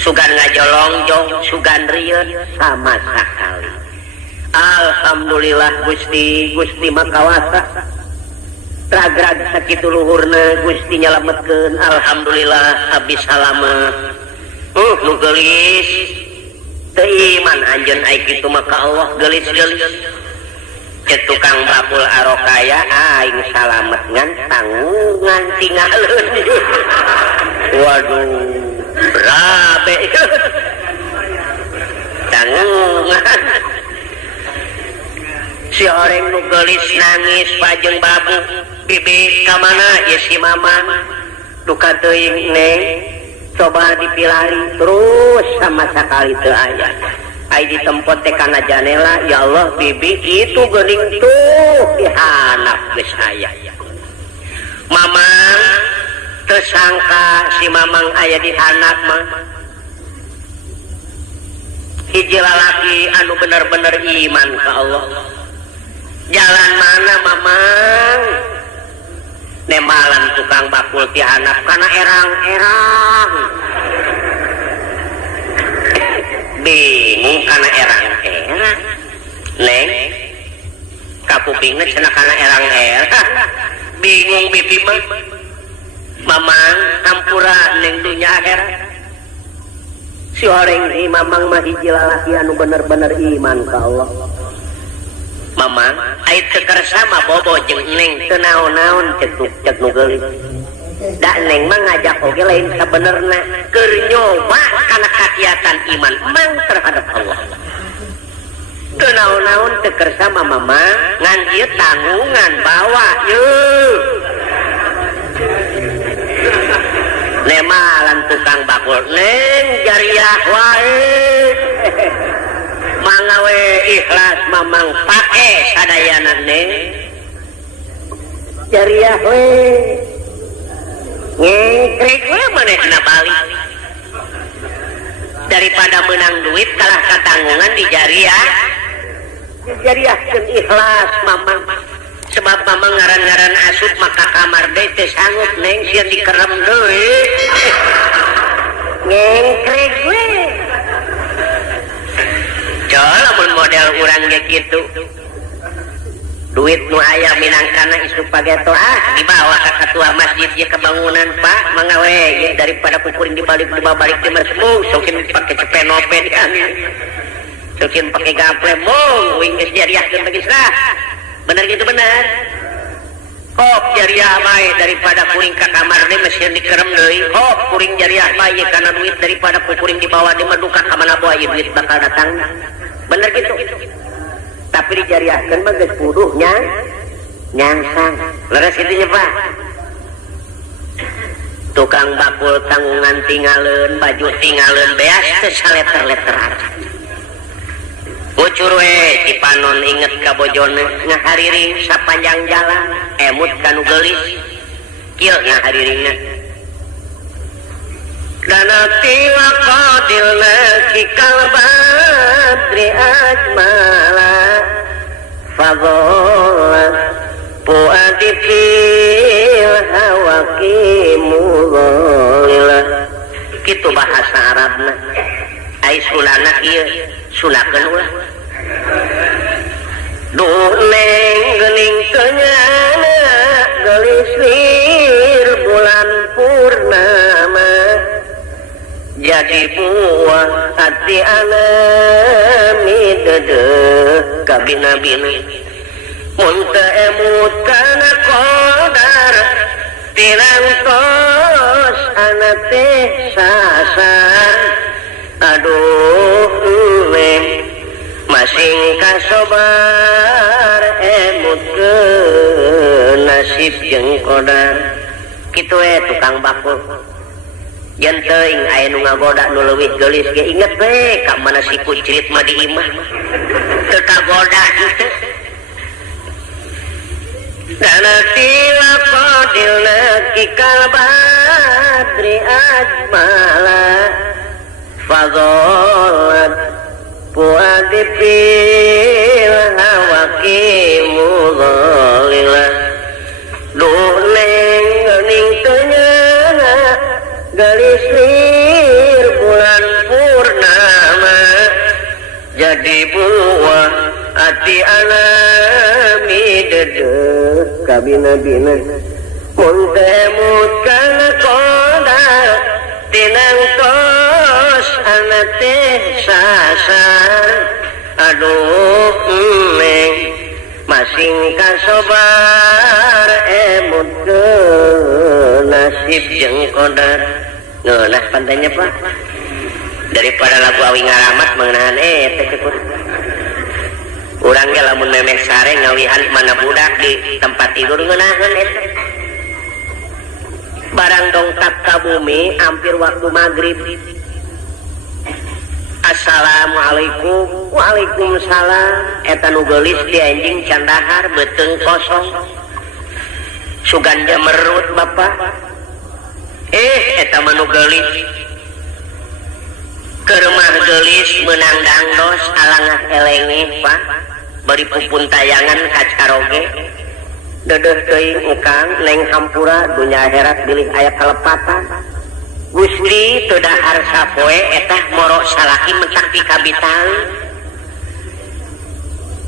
sugan ngajolongjong sugan rieun sama sakali alhamdulillah Gusti makawasa ragrag sakitu luhurna Gusti nyalametkeun alhamdulillah abdi salamet nu geulis iman anjeun ai kitu maka Allah gelis-gelis cek tukang bakul arokaya aing salamet ngan tanggungan tinggalin waduh berabe tanggungan si orang nu gelis nangis pajeng babu bibi kamana ya si mamang duka teuing neng coba dipilari terus sama sekali teu aya ai ditempot teh kana janela ya Allah bibi itu geuning tuh dihanap geus aya mamang teu sangka si mamang aya dihanap mah hiji lalaki anu bener-bener iman ka Allah jalan mana mamang nemalan tukang bakul tihanap karena erang-erang bingung karena erang-erang neng kapupingnya cenah karena erang-erang bingung bibi mah mamang kampura neng dunya akhirat si orang ini mamang mah hiji lalaki anu bener-bener iman ka Allah mamang aya teu kersa mah bobo jeung neng teu naon-naon cek nu geulis da neng mah ngajak oge lain sabenerna keur nyoba kana kakiatan iman mang terhadap Allah teu naon-naon teu kersa mah mamang ngan ieu tanggungan bawa yeuh nemalan tukang bakul neng jariah wae mangawe ikhlas mamang pake sadayana neng jariah we ngengkrek we manehna balik daripada menang duit kalah katanggungan di jariahkeun ikhlas mamang sebab mamang ngaran-ngaran asup maka kamar deui teu sanggup neng sieun dikerem deui ngengkrek we lamun model urang ge kitu duit nu aya minangkana isu pageto dibawa ka ketua masjid ye kebangunan Pak mangawe ye daripada kukuring dibalik di mersemu sokin pake cepenope sokin pake gaple mung wing geus jariahkeun bagi srah bener gitu bener hop jariah bae daripada kuring ka kamar deui mesin dikerem deui hop kuring jariah bae kana duit daripada kuring dibawa di maduka ka mana bae duit bakal datang bener gitu tapi dijariahkeun mah geus puduhnya nyangsang leres kitu nya Pak tukang bakul tanggungan tinggalin baju tinggalin beas teu saleter-leteran ucur we Cipanon inget ka bojone ngahariring sapanjang jalan emut kanu geulis kieu ngahariringna dana tiwa qadilna kikal badri ajmala fagola puadi fil hawaki mulila kitu bahasa Arabna ai sulana ieu sulakeun ulah duh neng geuning kenyana geulis lir bulan purnama jadi buah hati alami dedeh kabina-bina mun teu emut kana qadar tirangtos ana teh sasar aduh neng masing kasobar emut ke nasib jeung qadar kitu we tukang bakul yen teuing aya nu ngagoda nu leuwih geulis ge inget we ka mana si kucrit mah di imah teu kagoda kitu dana tila qadilna kikal badri ajmala fagolat puadi fil hawaki mudhalila duh neng geuning tenyana galis lir bulan purnama jadi buah hati alami dedeh kabina-bina mun temut kana qadar tinang tos ana teh sasar aduh neng masing kasobar emut ke nasib jeung qadar ngeunah pantainya Pak daripada lagu awi ngaramat mengenahan teh cukup urang ge lamun memek sare ngawihan mana budak di tempat tidur ngeunaheun eta barang dongkap ka bumi hampir waktu maghrib assalamualaikum waalaikumsalam eta nu geulis di anjing candahar beuteung kosong sugan jamerut Bapak eta mah nu geulis ke rumah geulis meunang dangdos alangah elenge Pak bari pupun tayangan kacaroge dedeh teuing engkang neng hampura dunya akhirat bilih aya kalepatan Gusti teu dahar sapoe etah moro salaki mentak pikabitang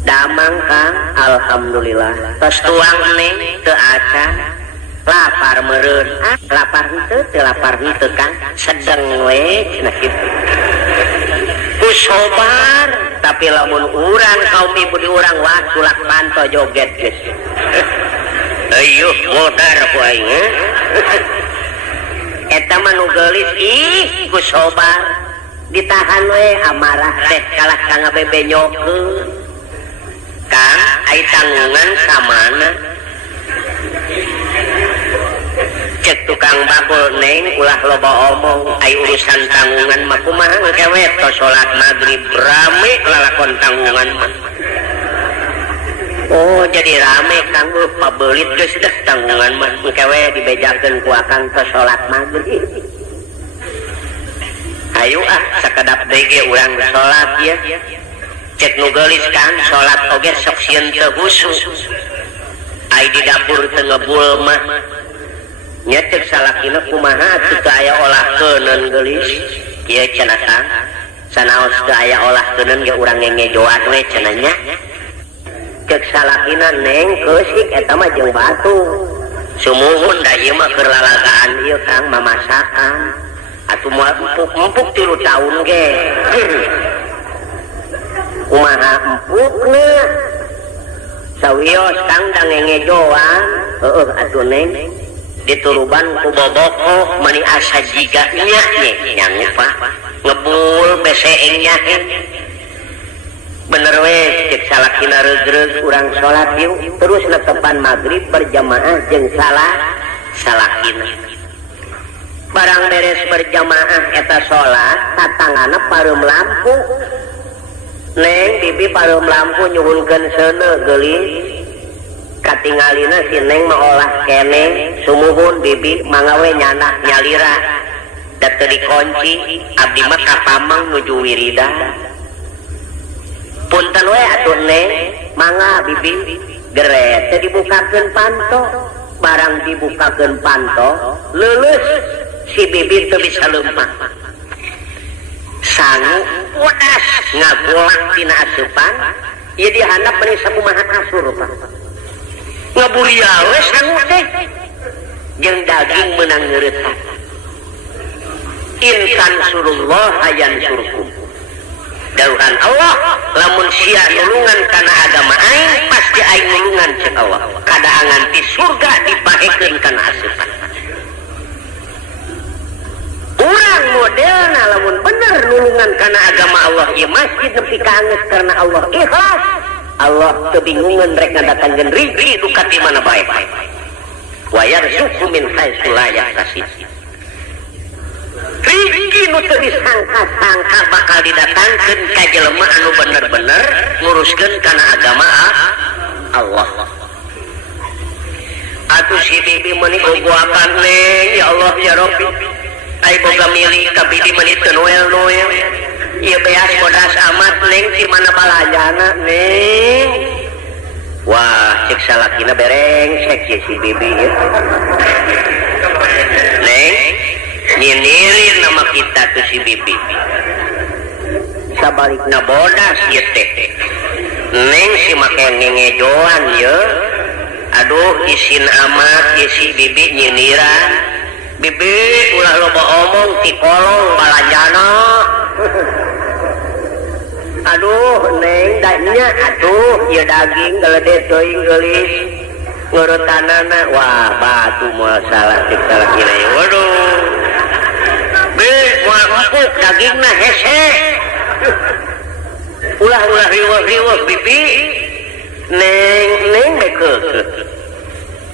damang Kang alhamdulillah tos tuang neng teu acan lapar meureun lapar henteu teu lapar henteu Kang sedeng we cenah kitu kusobar tapi lamun urang kaum ibu di urang wah sulak panto joget geus ayo modar ku aing eta mah nu geulis ih kusobar ditahan we amarah teh kalah ka ngabebenyokeun Kang ai tanggungan ka mana cek tukang bakul neng ulah loba omong ai urusan tanggungan mah kumaha engke tos salat maghrib rame lalakon tanggungan mah oh jadi rame Kang pabelit geus dah tanggungan mah engke we dibejakeun ku akang tos salat maghrib ayo sakedap deui ge urang salat ya cek nu geulis Kang salat oge sok sieun teu husu ai di dapur teu ngebul mah nyetek salakina kumaha teu aya olahkeuneun geulis kieu cenah Kang sanaos teu aya olahkeuneun ge urang ngejoan we cenah nya cek salakina neng keusik eta mah jeung batu sumuhun da ieu mah keur lalagaan ieu Kang mamasakan atuh moal empuk 3 taun ge kumaha empukna sawios kang dangengejoan atuh neng dituruban ku boboko mani asa jiga nya nyang Pak ngebul beseengnya bener wes cek salakina regreg urang salat yuk terus netepan maghrib berjamaah jeung salakina barang beres berjamaah eta salat tatangana pareum lampu neng bibi pareum lampu nyuhunkeun seuneu geulis katingalina si neng maolah kene sumuhun bibi mangawe nyanak nyalira da teu dikunci abdi mah kapamang nuju wirida punten we atuh neng mangga bibi geret teu dibukakeun panto barang dibukakeun panto leuleus si bibi teu bisa leumpah sangu wadas ngagolak tina asupan ieu dihandap meni sakumaha kasur Pak ngaburia we sangu teh jeung daging meunang ngeuretak insan surullah ayan surkum dauhan Allah lamun sia nulungan kana agama aing pasti aing nulungan ceuk Allah kadaangan di surga dipahekeun kana asupan urang modelna lamun bener nulungan kana agama Allah ieu masjid nepi ka angeus karena Allah ikhlas Allah kebingungan rek ngadatangkeun rizki duka di mana bae wa yarzuqu min haitsu la yahtasib rizki nu teu disangka-sangka bakal didatangkeun ka jelema anu bener-bener nguruskeun kana agama Allah atuh si bibi meuni gogoakan neng ya Allah ya Rabbi ai boga milih ka bibi meuni teu noel-noel ieu beas bodas amat neng di mana balajana neng wah cek salakina berengsek ya si bibi ya neng nyinirin nama kita tuh si bibi sabalikna bodas ya teh neng si make ngejoan ya aduh isin amat ya si bibi nyiniran bibi ulah loba omong ti kolong balajana aduh neng danya atuh ya daging galede teuing geulis ngurutanana wah batu moal salah cek salah kira waduh be moal empuk dagingna hese ulah riweuh bibi neng beukeut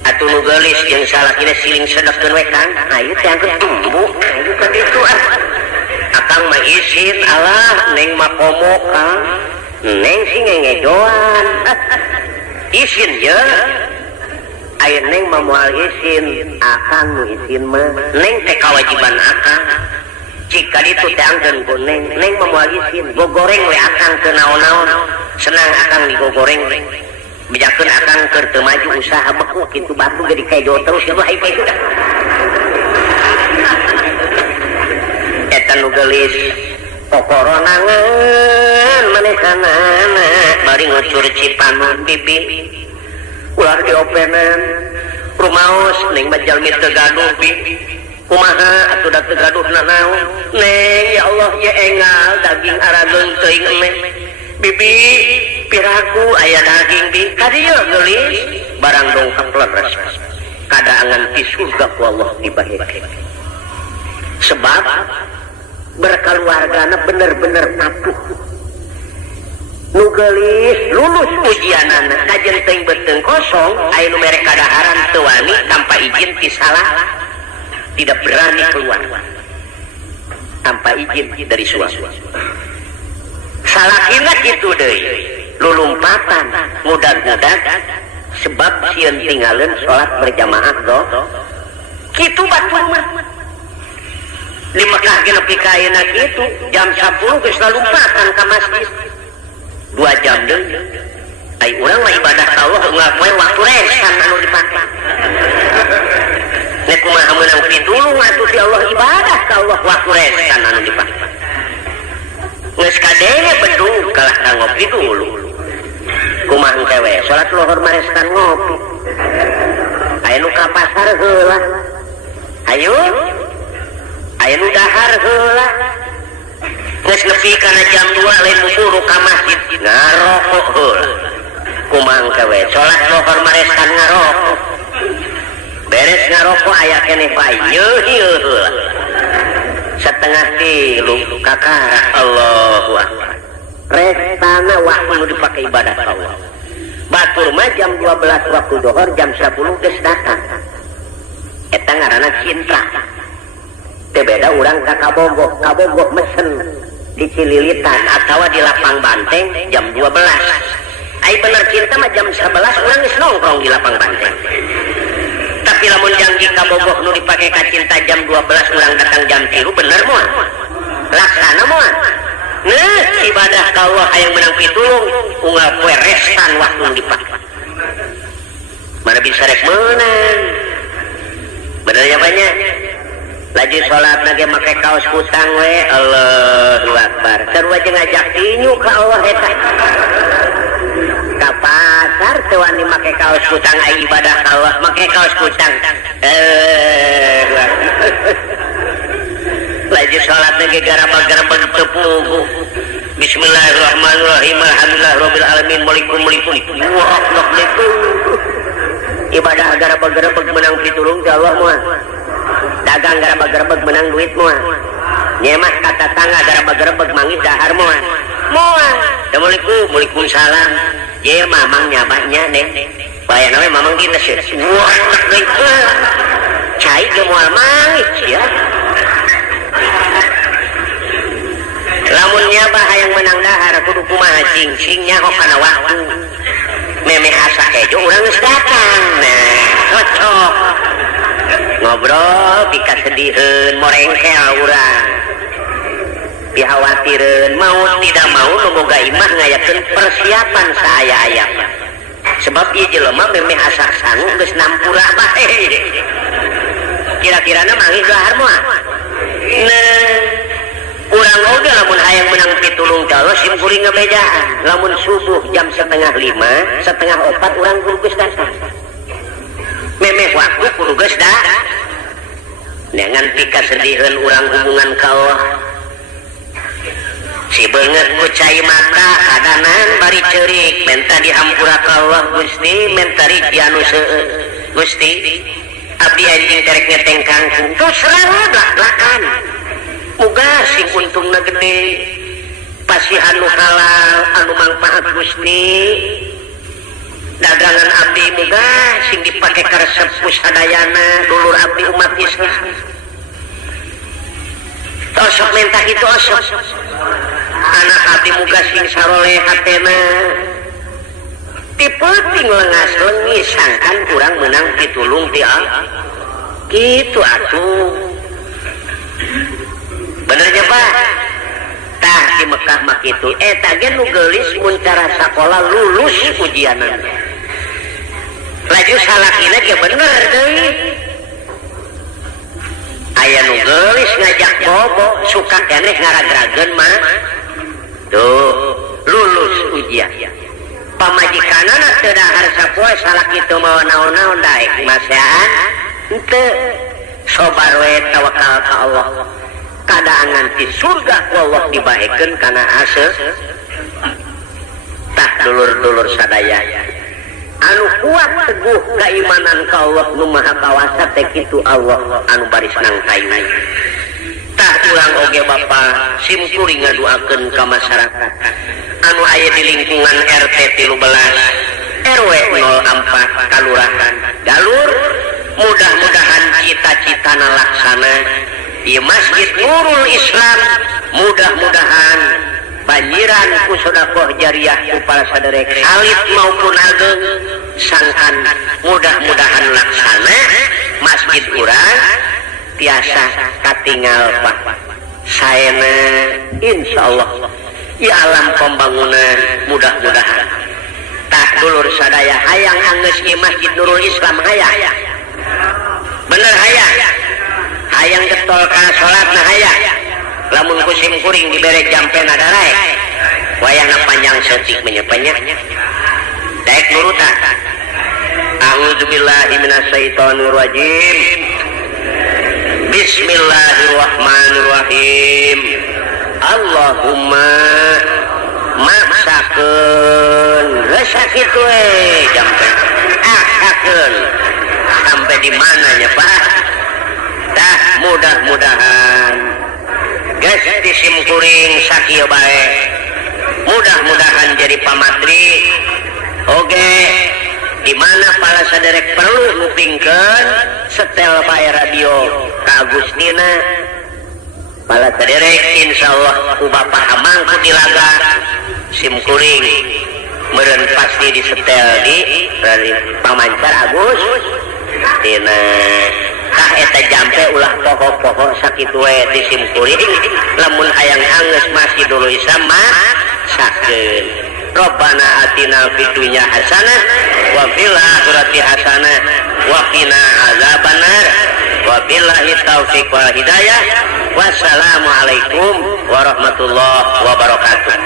atuh nu geulis jeung salah kira siling sedekkeun we Kang ayeuna teh angkeut tumbuh ayeuna ka ditu akang mah isin alah neng mah komo Kang neng si ngejoan isin je aya neng mah moal isin akang nu isin mah neng teh kawajiban akang jika ditu teh angkeun ku neng mah moal isin gogoreng we akang teu naon-naon senang akang digogoreng bijakeun akang keur teu maju usaha beku kitu batu jadi kejo terus ya bae itu dah eta nu geulis kokoronangan manehanana bari ngucur cipanon bibi ulah diopenan rumaos neng majalmi teu gaduh bibi kumaha atuh da teu gaduh naon neng ya Allah ya engal daging arageun teuing emeh bibi piraku aya daging bi kadieu geulis barang dongkap leres kadaangan di surga ku Allah dibahekeun sebab berkeluargana bener-bener patuh nu geulis lulus ujianana kajen teuing beuteung kosong aya nu mere kadaharan teu wani tanpa izin ti salah tidak berani keluar tanpa izin dari suami salakina kitu deui lulumpatan mudag-mudag sebab sieun tinggalin sholat berjamaah kitu batur mah di Mekah ge nepi ka ayeuna kitu jam 10 geus lalumpatan ka masjid 2 jam deui ai urang mah ibadah ka Allah ngelakoe waktu resan anu dipake nek kumaha meunang pitulung atuh ti Allah ibadah ka Allah waktu resan anu dipake geus kadenge bedung kalah ka ngopi dulu kumaha teh we salat lohor mareskan ngopi aya nu ka pasar heula ayo aya nu dahar heula geus nepi kana jam 2 lain buru ka masjid ngarokok heula kumangka we salat lohor maresan ngarokok beres ngarokok aya keneh bae yeuh setengah tilu kakara Allahu Akbar restana waktu nu dipake ibadah ka Allah batur mah jam 12 waktu dohor jam 10 geus datang eta ngaranna cinta teu beda urang ka kabogoh mesen di Cililitan atawa di lapang banteng jam 12 ai bener cinta mah jam 11 urang geus nongkrong di lapang banteng tapi lamun janji kabogoh nu dipake ka cinta jam 12 urang datang jam 3 bener moal laksana moal nah ibadah ka Allah hayang menang pitulung unggal poe restan waktu nu dipake mana bisa rek menang benernya banyak lagi sholat lagi make kaos kutang we Allahu Akbar sarua jeung ngajak tinyu ka Allah eta ka pasar teu wani make kaos kutang ai ibadah ka Allah make kaos kutang lagi sholat lagi garaba-garaba tepugu bismillahirrahmanirrahim alhamdulillahirabbil alamin waalaikumsalam ibadah garaba-garaba menang pitulung ka Allah moal dagang garabag-garabag menang duit moal nyemah kata tangga garabag-garabag mangis dahar moal assalamualaikum waalaikumsalam ye mamang nyabanya neng bayana we mamang kita sih wah deui cai ge moal mangis ya lamun nyabah hayang menang dahar kudu kumaha cing-cingnya kok kana waktu memeh asa kejo urang geus datang nah cocok ngobrol dikasediheun morengkel urang dihawatireun mau tidak mau nu boga imah ngayakeun persiapan saaya-aya sebab ieu jelema memeh asa sangu geus nampura bae kira-kirana mangis dahar moal nah urang oge lamun hayang menang pitulung ka Allah sim kuring ngabejaan lamun subuh jam 4:30 4:30 urang kudu geus datang memeh waktu kudu geus da dengan pika sediheun urang hubungan ka Allah si beungeut ku cai mata kadanan bari ceurik menta dihampura ka Allah Gusti menta ri anu seueur Gusti abdi anjing terek ngeteng kangkung terus serang blak-blakan muga sing untungna gede pasti anu halal anu mangpaat Gusti dagangan abdi muga sing dipake karesep sadayana dulur abdi umat Islam tosok mentah itu osok anak abdi muga sing saroleh hatena tipeting lengas lengis sangkan kurang menang pitulung ti gitu atuh benernya Pak tah di Mekah mah kitu eta ge nu geulis mun cara sakola lulus ujianan laju salakina ge bener deui aya nu geulis ngajak bobo suka keneh ngaragrageun mah tuh lulus ujian pamajikanana teu dahar sapoe salak kitu mah naon-naon daek masean henteu sobar we tawakal ka Allah kadaangan di surga ku Allah dibaekeun kana ase tah dulur-dulur sadaya anu kuat teguh keimanan ka Allah nu maha kawasa teh kitu Allah anu baris nang kayu tah urang oge bapa sim kuring ngaduakeun ka masyarakat anu aya di lingkungan RT 13 RW 04 Kalurahan Galur mudah-mudahan cita-citana laksana di Masjid Nurul Islam mudah-mudahan banjiran ku sedekah jariah ku para saderek salib maupun ageng sangkan mudah-mudahan laksana masjid urang tiasa katinggal Pak saena insyaallah ya alam pembangunan mudah-mudahan tah dulur sadaya hayang anggeus ieu Masjid Nurul Islam hayang bener hayang hayang getol kana salatna hayang lamun kusim kuring dibere jampena daraek wayahna panjang seutik menyepenya daek nurutan a'udzubillahi minasyaitonir rajim bismillahirrahmanirrahim Allahumma maksakeun sakit we jampe sampai di mananya Pak dah mudah-mudahan guys di simkuring sakieu bae mudah-mudahan jadi pamatri oge di mana para saderek perlu ngupingkeun setel bae radio ka Agustina para saderek insyaallah ku Bapak Amang ku Tilaga simkuring meureun pasti disetel di pamancar Agus tina tah eta jampe ulah pokok-pokok sakitu we di simkuring lamun hayang anggeus masih dulu isama sakeun Rabbana atina fid dunya hasanah wa fil akhirati hasanah wa qina azabannar wa billahi taufiq wal hidayah wassalamu alaikum warahmatullahi wabarakatuh.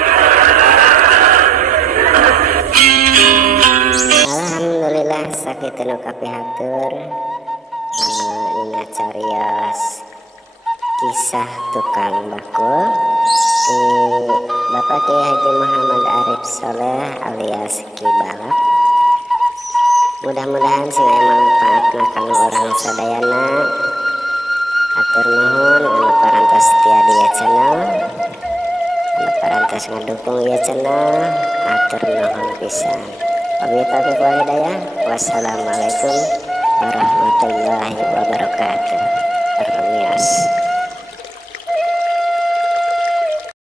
Alhamdulillah sakitu kapihatur dina carios kisah tukang bakul di Bapak Kiai Haji Muhammad Arif Soleh alias Ki Balap. Mudah-mudahan sing aya manfaatna kanggo orang sadayana. Atur nuhun anu parantos setia di channel, anu parantos ngadukung ieu channel, atur nuhun pisan. Wabillahi taufiq wal hidayah. Wassalamualaikum warahmatullahi wabarakatuh. Permios.